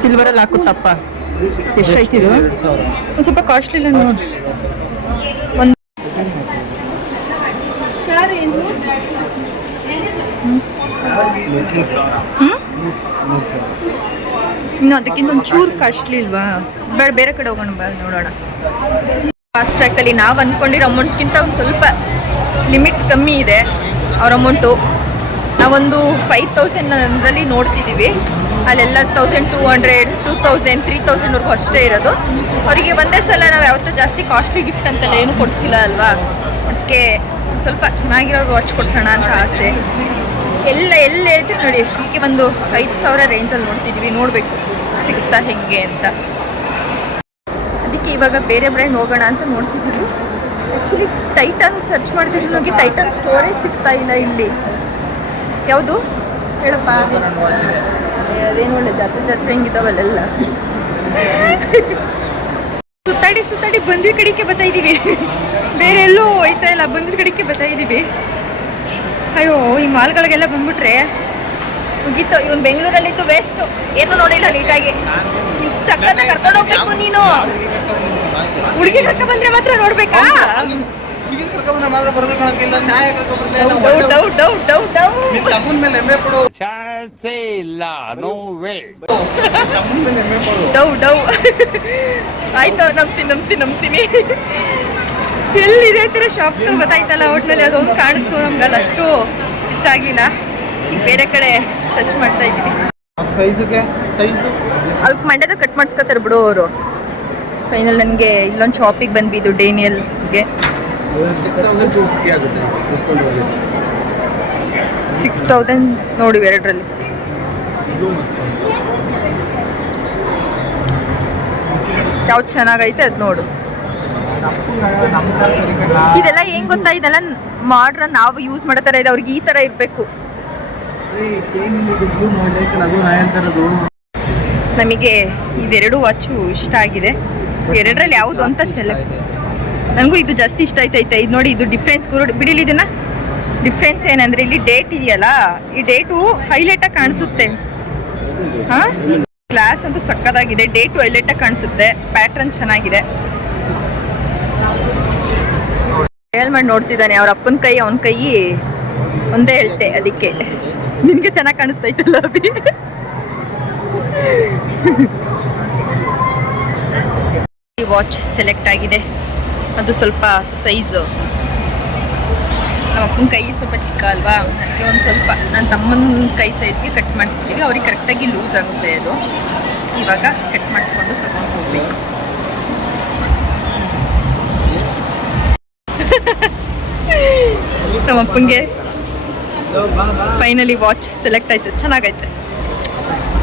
ಸಿಲ್ವರಲ್ಲಿ ಹಾಕುತ್ತಪ್ಪ. ಎಷ್ಟೈತಿದು? ಒಂದು ಸ್ವಲ್ಪ ಕಾಸ್ಟ್ಲಿ ಇಲ್ಲ ನೋಡಿ. ಇನ್ನು ಅದಕ್ಕಿಂತ ಒಂದು ಚೂರು ಕಾಸ್ಟ್ಲಿ ಇಲ್ವಾ? ಬೇರೆ ಕಡೆ ಹೋಗೋಣ ಬಾ, ನೋಡೋಣ. ಫಾಸ್ಟ್ ಟ್ರ್ಯಾಕಲ್ಲಿ ನಾವು ಅಂದ್ಕೊಂಡಿರೋ ಅಮೌಂಟ್ಗಿಂತ ಒಂದು ಸ್ವಲ್ಪ ಲಿಮಿಟ್ ಕಮ್ಮಿ ಇದೆ ಅವ್ರ ಅಮೌಂಟು. ನಾವೊಂದು 5000 ಅದರಲ್ಲಿ ನೋಡ್ತಿದ್ದೀವಿ. ಅಲ್ಲೆಲ್ಲ 1200, 2000, 3000ವರೆಗೂ ಅಷ್ಟೇ ಇರೋದು. ಅವರಿಗೆ ಒಂದೇ ಸಲ ನಾವು ಯಾವತ್ತೂ ಜಾಸ್ತಿ ಕಾಸ್ಟ್ಲಿ ಗಿಫ್ಟ್ ಅಂತೆಲ್ಲ ಏನು ಕೊಡಿಸಿಲ್ಲ ಅಲ್ವಾ. ಅದಕ್ಕೆ ಸ್ವಲ್ಪ ಚೆನ್ನಾಗಿರೋ ವಾಚ್ ಕೊಡ್ಸೋಣ ಅಂತ ಆಸೆ. ಎಲ್ಲಿ ಹೇಳ್ತೀವಿ ನೋಡಿ, ಹೀಗೆ ಒಂದು 5000 ರೇಂಜಲ್ಲಿ ನೋಡ್ತಿದ್ದೀವಿ. ನೋಡಬೇಕು ಸಿಗುತ್ತಾ ಹೆಂಗೆ ಅಂತ. ಅದಕ್ಕೆ ಇವಾಗ ಬೇರೆ ಬ್ರ್ಯಾಂಡ್ ಹೋಗೋಣ ಅಂತ ನೋಡ್ತಿದ್ದೀವಿ. ಆ್ಯಕ್ಚುಲಿ ಟೈಟನ್ ಸರ್ಚ್ ಮಾಡ್ತಿದ್ವಿ, ನಮಗೆ ಟೈಟನ್ ಸ್ಟೋರೇ ಸಿಗ್ತಾ ಇಲ್ಲ ಇಲ್ಲಿ. ಯಾವುದು ಹೇಳಪ್ಪ? ಅದೇನು ಒಳ್ಳೆ ಜಾತ್ರೆ ಹೆಂಗಿದಾವಲ್ಲೆಲ್ಲ. ಸುತ್ತಾಡಿ ಬಂದಿದ್ದ ಕಡೆಗೆ ಬರ್ತಾ ಇದ್ದೀವಿ. ಬೇರೆ ಎಲ್ಲೂ ಹೋಯ್ತಾ ಇಲ್ಲ, ಬಂದಿದ್ದ ಕಡೆಗೆ ಬರ್ತಾ ಇದ್ದೀವಿ. ಅಯ್ಯೋ, ಈ ಮಾಲ್ಗಳಿಗೆಲ್ಲ ಬಂದ್ಬಿಟ್ರೆ ಮುಗೀತು. ಇವನು ಬೆಂಗಳೂರಲ್ಲಿದ್ದು ವೇಸ್ಟು, ಏನು ನೋಡಿಲ್ಲ ನೀಟಾಗಿ. ಟಕ್ಕನ ಕರ್ಕೊಂಡು ಹೋಗ್ಬೇಕು ನೀನು. ಹುಡುಗಿ ಕರ್ಕೊಂಡು ಬಂದ್ರೆ ಮಾತ್ರ ನೋಡ್ಬೇಕಾ? ಆಯ್ತು, ನಂಬ್ತೀನಿ. ಎಲ್ಲಿದೆ ಅಂತೀರ ಶಾಪ್ಸ್ಗಳು ಗೊತ್ತಾಯ್ತಲ್ಲ. ಒಟ್ಟಿನಲ್ಲಿ ಅದೊಂದು ಕಾಣಿಸ್ತು ನಮ್ಗಲ್ಲ, ಅಷ್ಟು ಇಷ್ಟ ಆಗಲಿಲ್ಲ. ಬೇರೆ ಕಡೆ ಸರ್ಚ್ ಮಾಡ್ತಾ ಇದ್ದೀವಿ. ಅಲ್ಪ ಮಂಡ್ಯದ ಕಟ್ ಮಾಡಿಸ್ಕೊತಾರೆ ಬಿಡು ಅವರು. ಫೈನಲ್ ನನಗೆ ಇಲ್ಲೊಂದು ಶಾಪಿಗೆ ಬಂದ್ವಿ, ಇದು ಡೇನಿಯಲ್ಗೆ 6250 ಆಗುತ್ತೆ ಡಿಸ್ಕೌಂಟ್. 6000 ನೋಡಿ ಎರಡರಲ್ಲಿ. ಯಾವ್ದು ಚೆನ್ನಾಗೈತೆ ಅದು ನೋಡು. ಇದೆಲ್ಲ ಹೆಂಗ್ ಗೊತ್ತಾ, ಇದೆಲ್ಲ ಮಾಡ್ರನ್ ನಾವು ಯೂಸ್ ಮಾಡೋ ಥರ ಇದೆ. ಅವ್ರಿಗೆ ಈ ಥರ ಇರಬೇಕು. ನಮಗೆ ಇವೆರಡು ವಾಚು ಇಷ್ಟ ಆಗಿದೆ. ಎರಡರಲ್ಲಿ ಯಾವುದು ಅಂತ ಸೆಲೆಕ್ಟ್. ನನಗೂ ಇದು ಜಾಸ್ತಿ ಇಷ್ಟ ಆಯ್ತೈತೆ. ಇದು ನೋಡಿ, ಇದು ಡಿಫ್ರೆನ್ಸ್ ಬಿಡಿಲಿ, ಇದನ್ನ ಡಿಫ್ರೆನ್ಸ್ ಏನಂದ್ರೆ ಇಲ್ಲಿ ಡೇಟ್ ಇದೆಯಲ್ಲ, ಈ ಡೇಟು ಹೈಲೈಟಾಗಿ ಕಾಣಿಸುತ್ತೆ. ಹಾಂ, ಗ್ಲಾಸ್ ಅಂತೂ ಸಕ್ಕತ್ತಾಗಿದೆ, ಡೇಟು ಹೈಲೈಟಾಗಿ ಕಾಣಿಸುತ್ತೆ, ಪ್ಯಾಟ್ರನ್ ಚೆನ್ನಾಗಿದೆ. ಹೇಳಿ ಮಾಡಿ ನೋಡ್ತಿದ್ದಾನೆ, ಅವ್ರ ಅಪ್ಪನ ಕೈ ಅವನ ಕೈ ಒಂದೇ ಹೇಳ್ತೆ, ಅದಕ್ಕೆ ನಿನಗೆ ಚೆನ್ನಾಗಿ ಕಾಣಿಸ್ತೈತಲ್ಲ ಅಭಿ. ಈ ವಾಚ್ ಸೆಲೆಕ್ಟ್ ಆಗಿದೆ, ಅದು ಸ್ವಲ್ಪ ಸೈಜು, ನಮ್ಮ ಅಪ್ಪನ ಕೈ ಸ್ವಲ್ಪ ಚಿಕ್ಕ ಅಲ್ವಾ, ಅದಕ್ಕೆ ಒಂದು ಸ್ವಲ್ಪ ನನ್ನ ತಮ್ಮನ ಕೈ ಸೈಜ್ಗೆ ಕಟ್ ಮಾಡಿಸ್ತೀವಿ. ಅವ್ರಿಗೆ ಕರೆಕ್ಟಾಗಿ ಲೂಸ್ ಆಗುತ್ತೆ ಅದು. ಇವಾಗ ಕಟ್ ಮಾಡಿಸ್ಕೊಂಡು ತಗೊಂಡು ಹೋಗ್ಬೇಕು. ನಮ್ಮ ಅಪ್ಪಂಗೆ ಫೈನಲಿ ವಾಚ್ ಸೆಲೆಕ್ಟ್ ಆಯ್ತು, ಚೆನ್ನಾಗೈತೆ,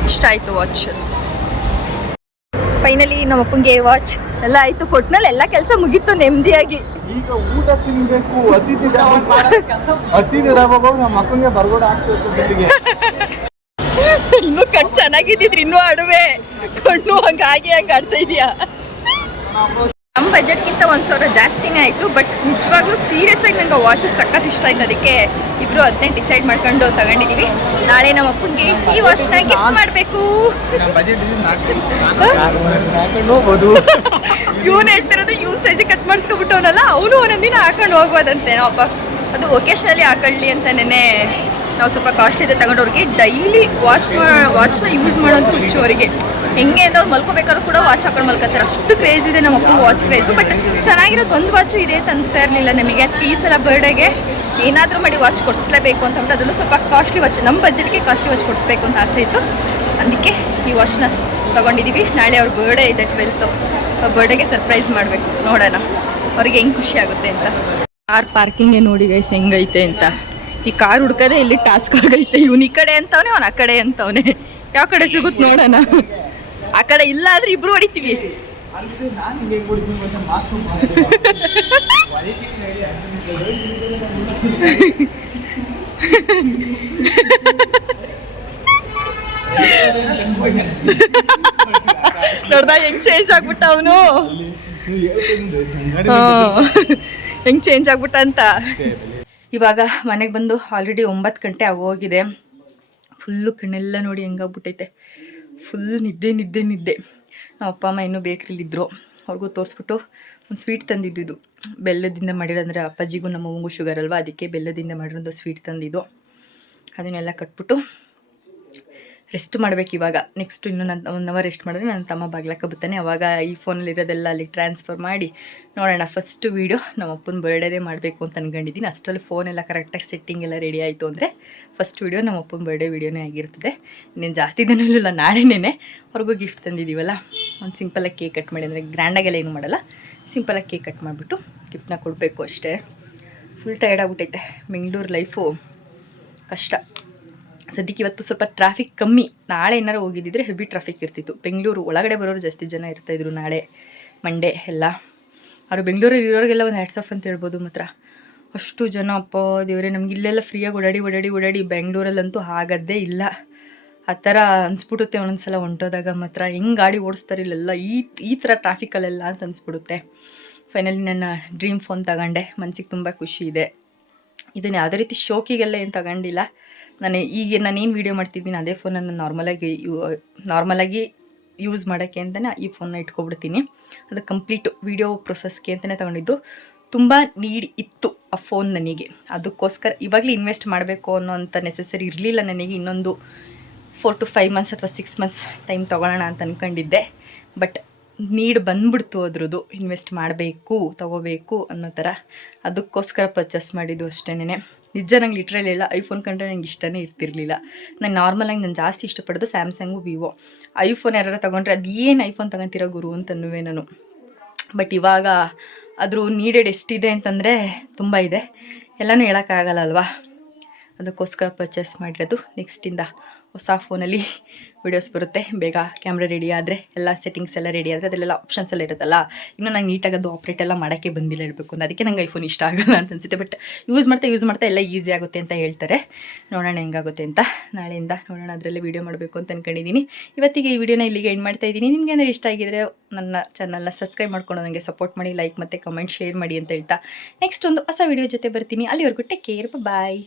ಇಷ್ಟ ಆಯಿತು ವಾಚ್. ಫೈನಲಿ ನಮ್ಮ ಅಪ್ಪಂಗೆ ವಾಚ್ ಎಲ್ಲ ಆಯಿತು, ಫೋಟ್ನಲ್ಲಿ ಎಲ್ಲ ಕೆಲಸ ಮುಗೀತು ನೆಮ್ಮದಿಯಾಗಿ. ಈಗ ಊಟ ತಿನ್ಬೇಕು, ಅತಿಥಿ ಡಾಬಾಗ ಹೋಗಿ ನಮ್ಮ ಮಕ್ಕಳಿಗೆ ಬರ್ಗೋಡ ಆಗ್ತಿತ್ತು ಬೆಳಿಗ್ಗೆ. ಇನ್ನೂ ಕಣ್ ಚೆನ್ನಾಗಿದ್ದಿದ್ರು, ಇನ್ನೂ ಆಡುವೆ ಕಣ್ಣು ಹಂಗಾಗಿ ಹಂಗೆ ಆಡ್ತಾ ಇದೀಯಾ. ನಮ್ಮ ಬಜೆಟ್ಗಿಂತ 1,000 ಜಾಸ್ತಿನೇ ಆಯಿತು, ಬಟ್ ನಿಜವಾಗ್ಲೂ ಸೀರಿಯಸ್ ಆಗಿ ನಂಗೆ ವಾಚಸ್ ಸಖತ್ ಇಷ್ಟ ಆಯ್ತು. ಅದಕ್ಕೆ ಇಬ್ರು ಅದನ್ನೇ ಡಿಸೈಡ್ ಮಾಡ್ಕೊಂಡು ತಗೊಂಡಿದ್ದೀವಿ. ನಾಳೆ ನಮ್ಮ ಅಪ್ಪನಿಗೆ ಈ ವಾಚ್ನ ಗಿಫ್ಟ್ ಮಾಡಬೇಕು. ಇವನು ಹೇಳ್ತಿರೋದು ಇವ್ನ ಸೈಜ್ ಕಟ್ ಮಾಡಿಸ್ಕೊಬಿಟ್ಟವನಲ್ಲ, ಅವನು ಒಂದೊಂದಿನ ಹಾಕೊಂಡು ಹೋಗ್ಬೋದಂತೆ. ನಾವಪ್ಪ ಅದು ಒಕೇಶನಲ್ಲಿ ಹಾಕೊಳ್ಳಿ ಅಂತ ನೆನೆ ನಾವು ಸ್ವಲ್ಪ ಕಾಸ್ಟ್ಲಿದೆ ತಗೊಂಡವ್ರಿಗೆ. ಡೈಲಿ ವಾಚ್ನ ಯೂಸ್ ಮಾಡೋಂಥ ಹುಚ್ಚು ಅವರಿಗೆ. ಹೆಂಗೆ ಅಂದ್ರೆ ಅವ್ರು ಮಲ್ಕೋಬೇಕಾದ್ರೂ ಕೂಡ ವಾಚ್ ಹಾಕೊಂಡು ಮಲ್ಕೋತಾರೆ, ಅಷ್ಟು ಕ್ರೇಜ್ ಇದೆ ನಮ್ಮ ಅಪ್ಪ ವಾಚ್ ಕ್ರೇಜು. ಬಟ್ ಚೆನ್ನಾಗಿರೋದು ಒಂದು ವಾಚು ಇದೆ ಅಂತ ಅನಿಸ್ತಾ ಇರಲಿಲ್ಲ ನಮಗೆ. ಅದಕ್ಕೆ ಈ ಸಲ ಬರ್ಡೇಗೆ ಏನಾದರೂ ಮಾಡಿ ವಾಚ್ ಕೊಡಿಸ್ಲೇಬೇಕು ಅಂತ ಅಂದ್ಬಿಟ್ಟು ಅದರಲ್ಲೂ ಸ್ವಲ್ಪ ಕಾಸ್ಟ್ಲಿ ವಾಚ್, ನಮ್ಮ ಬಜೆಟ್ಗೆ ಕಾಸ್ಟ್ಲಿ ವಾಚ್ ಕೊಡಿಸ್ಬೇಕು ಅಂತ ಆಸೆ ಇತ್ತು. ಅದಕ್ಕೆ ಈ ವಾಚ್ನ ತೊಗೊಂಡಿದ್ದೀವಿ. ನಾಳೆ ಅವ್ರ ಬರ್ಡೇ ಇದೆ 12th, ಬರ್ಡೇಗೆ ಸರ್ಪ್ರೈಸ್ ಮಾಡಬೇಕು. ನೋಡೋಣ ಅವ್ರಿಗೆ ಹೆಂಗೆ ಖುಷಿ ಆಗುತ್ತೆ ಅಂತ. ಕಾರ್ ಪಾರ್ಕಿಂಗೇ ನೋಡಿ ಗೈಸ್ ಹೆಂಗೈತೆ ಅಂತ. ಈ ಕಾರ್ ಹುಡ್ಕೋದೇ ಇಲ್ಲಿ ಟಾಸ್ಕ್ ಆಗೈತೆ. ಇವ್ನು ಈ ಕಡೆ ಅಂತವನೇ, ಅವ್ನು ಆ ಕಡೆ ಅಂತವನೇ. ಯಾವ ಕಡೆ ಸಿಗುತ್ತೆ ನೋಡೋಣ. ಆ ಕಡೆ ಇಲ್ಲ ಆದ್ರೆ ಇಬ್ರು ಹೊಡಿತೀವಿ. ನೋಡ್ದ ಹೆಂಗ್ ಚೇಂಜ್ ಆಗ್ಬಿಟ್ಟ ಅವನು, ಹೆಂಗ್ ಚೇಂಜ್ ಆಗ್ಬಿಟ್ಟ ಅಂತ. ಇವಾಗ ಮನೆಗೆ ಬಂದು ಆಲ್ರೆಡಿ 9 ಗಂಟೆ ಆಗೋಗಿದೆ. ಫುಲ್ಲು ಕಣ್ಣೆಲ್ಲ ನೋಡಿ ಹೆಂಗಾಗ್ಬಿಟ್ಟೈತೆ, ಫುಲ್ ನಿದ್ದೆ ನಿದ್ದೆ ನಿದ್ದೆ. ನಮ್ಮ ಅಪ್ಪ ಅಮ್ಮ ಇನ್ನೂ ಬೇಕ್ರಿಲಿದ್ದರು, ಅವ್ರಿಗೂ ತೋರಿಸ್ಬಿಟ್ಟು ಒಂದು ಸ್ವೀಟ್ ತಂದಿದ್ದು, ಬೆಲ್ಲದಿಂದ ಮಾಡಿರೋದಂದರೆ ಅಪ್ಪಾಜಿಗೂ ನಮ್ಮ ಅವ್ವಂಗೂ ಶುಗರ್ ಅಲ್ವಾ, ಅದಕ್ಕೆ ಬೆಲ್ಲದಿಂದ ಮಾಡಿರೋದು ಸ್ವೀಟ್ ತಂದಿದ್ದು. ಅದನ್ನೆಲ್ಲ ಕಟ್ಬಿಟ್ಟು ರೆಸ್ಟ್ ಮಾಡ್ಬೇಕು ಇವಾಗ. ನೆಕ್ಸ್ಟ್ ಇನ್ನೂ ನಾನು 1 ಅವರ್ ರೆಸ್ಟ್ ಮಾಡಿದ್ರೆ ನನ್ನ ತಮ್ಮ ಬಾಗ್ಲಕ್ಕ ಬರ್ತಾನೆ. ಅವಾಗ ಈ ಫೋನಲ್ಲಿರೋದೆಲ್ಲ ಅಲ್ಲಿ ಟ್ರಾನ್ಸ್ಫರ್ ಮಾಡಿ ನೋಡೋಣ. ಫಸ್ಟ್ ವೀಡಿಯೋ ನಮ್ಮ ಅಪ್ಪನ ಬರ್ಡೇದೇ ಮಾಡಬೇಕು ಅಂತ ಅಂದ್ಕೊಂಡಿದ್ದೀನಿ. ಅಷ್ಟರಲ್ಲಿ ಫೋನೆಲ್ಲ ಕರೆಕ್ಟಾಗಿ ಸೆಟ್ಟಿಂಗ್ ಎಲ್ಲ ರೆಡಿ ಆಯಿತು ಅಂದರೆ ಫಸ್ಟ್ ವೀಡಿಯೋ ನಮ್ಮ ಅಪ್ಪನ ಬರ್ಡೇ ವೀಡಿಯೋನೇ ಆಗಿರ್ತದೆ. ಇನ್ನೇನು ಜಾಸ್ತಿ ದಿನ ಇಲ್ಲ, ನಾಳೆನೇ ಅವ್ರಿಗೂ ಗಿಫ್ಟ್ ತಂದಿದ್ದೀವಲ್ಲ, ಒಂದು ಸಿಂಪಲಾಗಿ ಕೇಕ್ ಕಟ್ ಮಾಡಿ, ಅಂದರೆ ಗ್ರ್ಯಾಂಡಾಗೆಲ್ಲ ಏನು ಮಾಡಲ್ಲ, ಸಿಂಪಲಾಗಿ ಕೇಕ್ ಕಟ್ ಮಾಡಿಬಿಟ್ಟು ಗಿಫ್ಟನ್ನ ಕೊಡಬೇಕು ಅಷ್ಟೇ. ಫುಲ್ ಟಯರ್ಡ್ ಆಗ್ಬಿಟ್ಟೈತೆ. ಬೆಂಗಳೂರು ಲೈಫು ಕಷ್ಟ. ಸದ್ಯಕ್ಕೆ ಇವತ್ತು ಸ್ವಲ್ಪ ಟ್ರಾಫಿಕ್ ಕಮ್ಮಿ. ನಾಳೆ ಏನಾರು ಹೋಗಿದ್ದಿದ್ರೆ ಹೆವಿ ಟ್ರಾಫಿಕ್ ಇರ್ತಿತ್ತು. ಬೆಂಗಳೂರು ಒಳಗಡೆ ಬರೋರು ಜಾಸ್ತಿ ಜನ ಇರ್ತಾಯಿದ್ರು ನಾಳೆ ಮಂಡೇ ಎಲ್ಲ. ಅವರು ಬೆಂಗಳೂರಲ್ಲಿ ಇರೋರಿಗೆಲ್ಲ ಒಂದು ಹ್ಯಾಟ್ಸ್ ಆಫ್ ಅಂತ ಹೇಳ್ಬೋದು. ಮಾತ್ರ ಅಷ್ಟು ಜನ, ಅಪ್ಪ ದೇವರೇ, ನಮ್ಗೆ ಇಲ್ಲೆಲ್ಲ ಫ್ರೀಯಾಗಿ ಓಡಾಡಿ ಬೆಂಗಳೂರಲ್ಲಂತೂ ಆಗೋದೇ ಇಲ್ಲ. ಆ ಥರ ಅನಿಸ್ಬಿಡುತ್ತೆ ಒಂದೊಂದ್ಸಲ ಹೊಂಟೋದಾಗ. ಮಾತ್ರ ಹೆಂಗೆ ಗಾಡಿ ಓಡಿಸ್ತಾರೆ ಇಲ್ಲೆಲ್ಲ ಈ ಥರ ಟ್ರಾಫಿಕಲ್ಲೆಲ್ಲ ಅಂತ ಅನಿಸ್ಬಿಡುತ್ತೆ. ಫೈನಲಿ ನನ್ನ ಡ್ರೀಮ್ ಫೋನ್ ತಗೊಂಡೆ, ಮನಸ್ಸಿಗೆ ತುಂಬ ಖುಷಿ ಇದೆ. ಇದನ್ನು ಯಾವುದೇ ರೀತಿ ಶೋಕಿಗೆಲ್ಲ ಏನು ತಗೊಂಡಿಲ್ಲ. ನಾನೇನು ವೀಡಿಯೋ ಮಾಡ್ತಿದ್ದೀನಿ ಅದೇ ಫೋನನ್ನು ನಾರ್ಮಲಾಗಿ ಯೂಸ್ ಮಾಡೋಕ್ಕೆ ಅಂತಲೇ ಈ ಫೋನ್ನ ಇಟ್ಕೊಬಿಡ್ತೀನಿ. ಅದು ಕಂಪ್ಲೀಟು ವೀಡಿಯೋ ಪ್ರೊಸೆಸ್ಗೆ ಅಂತಲೇ ತೊಗೊಂಡಿದ್ದು. ತುಂಬ ನೀಡ್ ಇತ್ತು ಆ ಫೋನ್ ನನಗೆ, ಅದಕ್ಕೋಸ್ಕರ ಇವಾಗಲೇ ಇನ್ವೆಸ್ಟ್ ಮಾಡಬೇಕು ಅನ್ನೋಂಥ ನೆಸೆಸರಿ ಇರಲಿಲ್ಲ ನನಗೆ. ಇನ್ನೊಂದು 4 to 5 months ಅಥವಾ 6 months ಟೈಮ್ ತೊಗೊಳ್ಳೋಣ ಅಂತ ಅಂದ್ಕೊಂಡಿದ್ದೆ. ಬಟ್ ನೀಡ್ ಬಂದ್ಬಿಡ್ತು ಅದ್ರದ್ದು, ಇನ್ವೆಸ್ಟ್ ಮಾಡಬೇಕು ತೊಗೋಬೇಕು ಅನ್ನೋ ಥರ. ಅದಕ್ಕೋಸ್ಕರ ಪರ್ಚೇಸ್ ಮಾಡಿದ್ದು ಅಷ್ಟೇನೆ. ನಿಜ ನಂಗೆ ಲಿಟ್ರಲಿ ಇಲ್ಲ, ಐಫೋನ್ ಕಂಡ್ರೆ ನಂಗೆ ಇಷ್ಟನೇ ಇರ್ತಿರ್ಲಿಲ್ಲ. ನಾನು ನಾರ್ಮಲಾಗಿ ನಾನು ಜಾಸ್ತಿ ಇಷ್ಟಪಡೋದು ಸ್ಯಾಮ್ಸಂಗು, ವಿವೋ. ಐಫೋನ್ ಯಾರು ತೊಗೊಂಡ್ರೆ ಅದು ಏನು ಐಫೋನ್ ತೊಗೊತೀರೋ ಗುರು ಅಂತನ್ನುವೆ ನಾನು. ಬಟ್ ಇವಾಗ ಅದ್ರ ನೀಡೆಡ್ ಎಷ್ಟಿದೆ ಅಂತಂದರೆ ತುಂಬ ಇದೆ, ಎಲ್ಲನೂ ಹೇಳೋಕ್ಕಾಗಲ್ಲ ಅಲ್ವಾ. ಅದಕ್ಕೋಸ್ಕರ ಪರ್ಚೇಸ್ ಮಾಡಿರೋದು. ನೆಕ್ಸ್ಟಿಂದ ಹೊಸ ಫೋನಲ್ಲಿ ವಿಡಿಯೋಸ್ ಬರುತ್ತೆ. ಬೇಗ ಕ್ಯಾಮ್ರಾ ರೆಡಿ ಆದರೆ, ಎಲ್ಲ ಸೆಟ್ಟಿಂಗ್ಸ್ ಎಲ್ಲ ರೆಡಿ ಆದರೆ, ಅದರಲ್ಲೆಲ್ಲ ಆಪ್ಷನ್ಸ್ ಎಲ್ಲ ಇರುತ್ತಲ್ಲ. ಇನ್ನೂ ನಂಗೆ ನೀಟಾಗಿ ಅದು ಆಪ್ರೇಟ್ ಎಲ್ಲ ಮಾಡೋಕ್ಕೆ ಬಂದಿಲ್ಲ ಹೇಳಬೇಕು ಅಂತ. ಅದಕ್ಕೆ ನಂಗೆ ಐಫೋನ್ ಇಷ್ಟ ಆಗಲ್ಲ ಅಂತ ಅನಿಸುತ್ತೆ. ಬಟ್ ಯೂಸ್ ಮಾಡ್ತಾ ಎಲ್ಲ ಈಸಿ ಆಗುತ್ತೆ ಅಂತ ಹೇಳ್ತಾರೆ. ನೋಡೋಣ ಹೆಂಗಾಗುತ್ತೆ ಅಂತ. ನಾಳೆಯಿಂದ ನೋಡೋಣ, ಅದರಲ್ಲೇ ವೀಡಿಯೋ ಮಾಡಬೇಕು ಅಂತ ಅಂದ್ಕೊಂಡಿದ್ದೀನಿ. ಇವತ್ತಿಗೆ ಈ ವಿಡಿಯೋನ ಇಲ್ಲಿಗೆ ಎಂಡ್ ಮಾಡ್ತಾ ಇದ್ದೀನಿ. ನಿಮ್ಗೆ ಏನಾದ್ರು ಇಷ್ಟ ಆಗಿದ್ರೆ ನನ್ನ ಚಾನಲ್ನ ಸಬ್ಸ್ಕ್ರೈಬ್ ಮಾಡ್ಕೊಂಡು ನನಗೆ ಸಪೋರ್ಟ್ ಮಾಡಿ, ಲೈಕ್ ಮತ್ತು ಕಮೆಂಟ್ ಶೇರ್ ಮಾಡಿ ಅಂತ ಹೇಳ್ತಾ ನೆಕ್ಸ್ಟ್ ಒಂದು ಹೊಸ ವಿಡಿಯೋ ಜೊತೆ ಬರ್ತೀನಿ. ಅಲ್ಲಿವರೆಗೂ ಟೇಕ್ ಕೇರ್, ಬಾಯ್.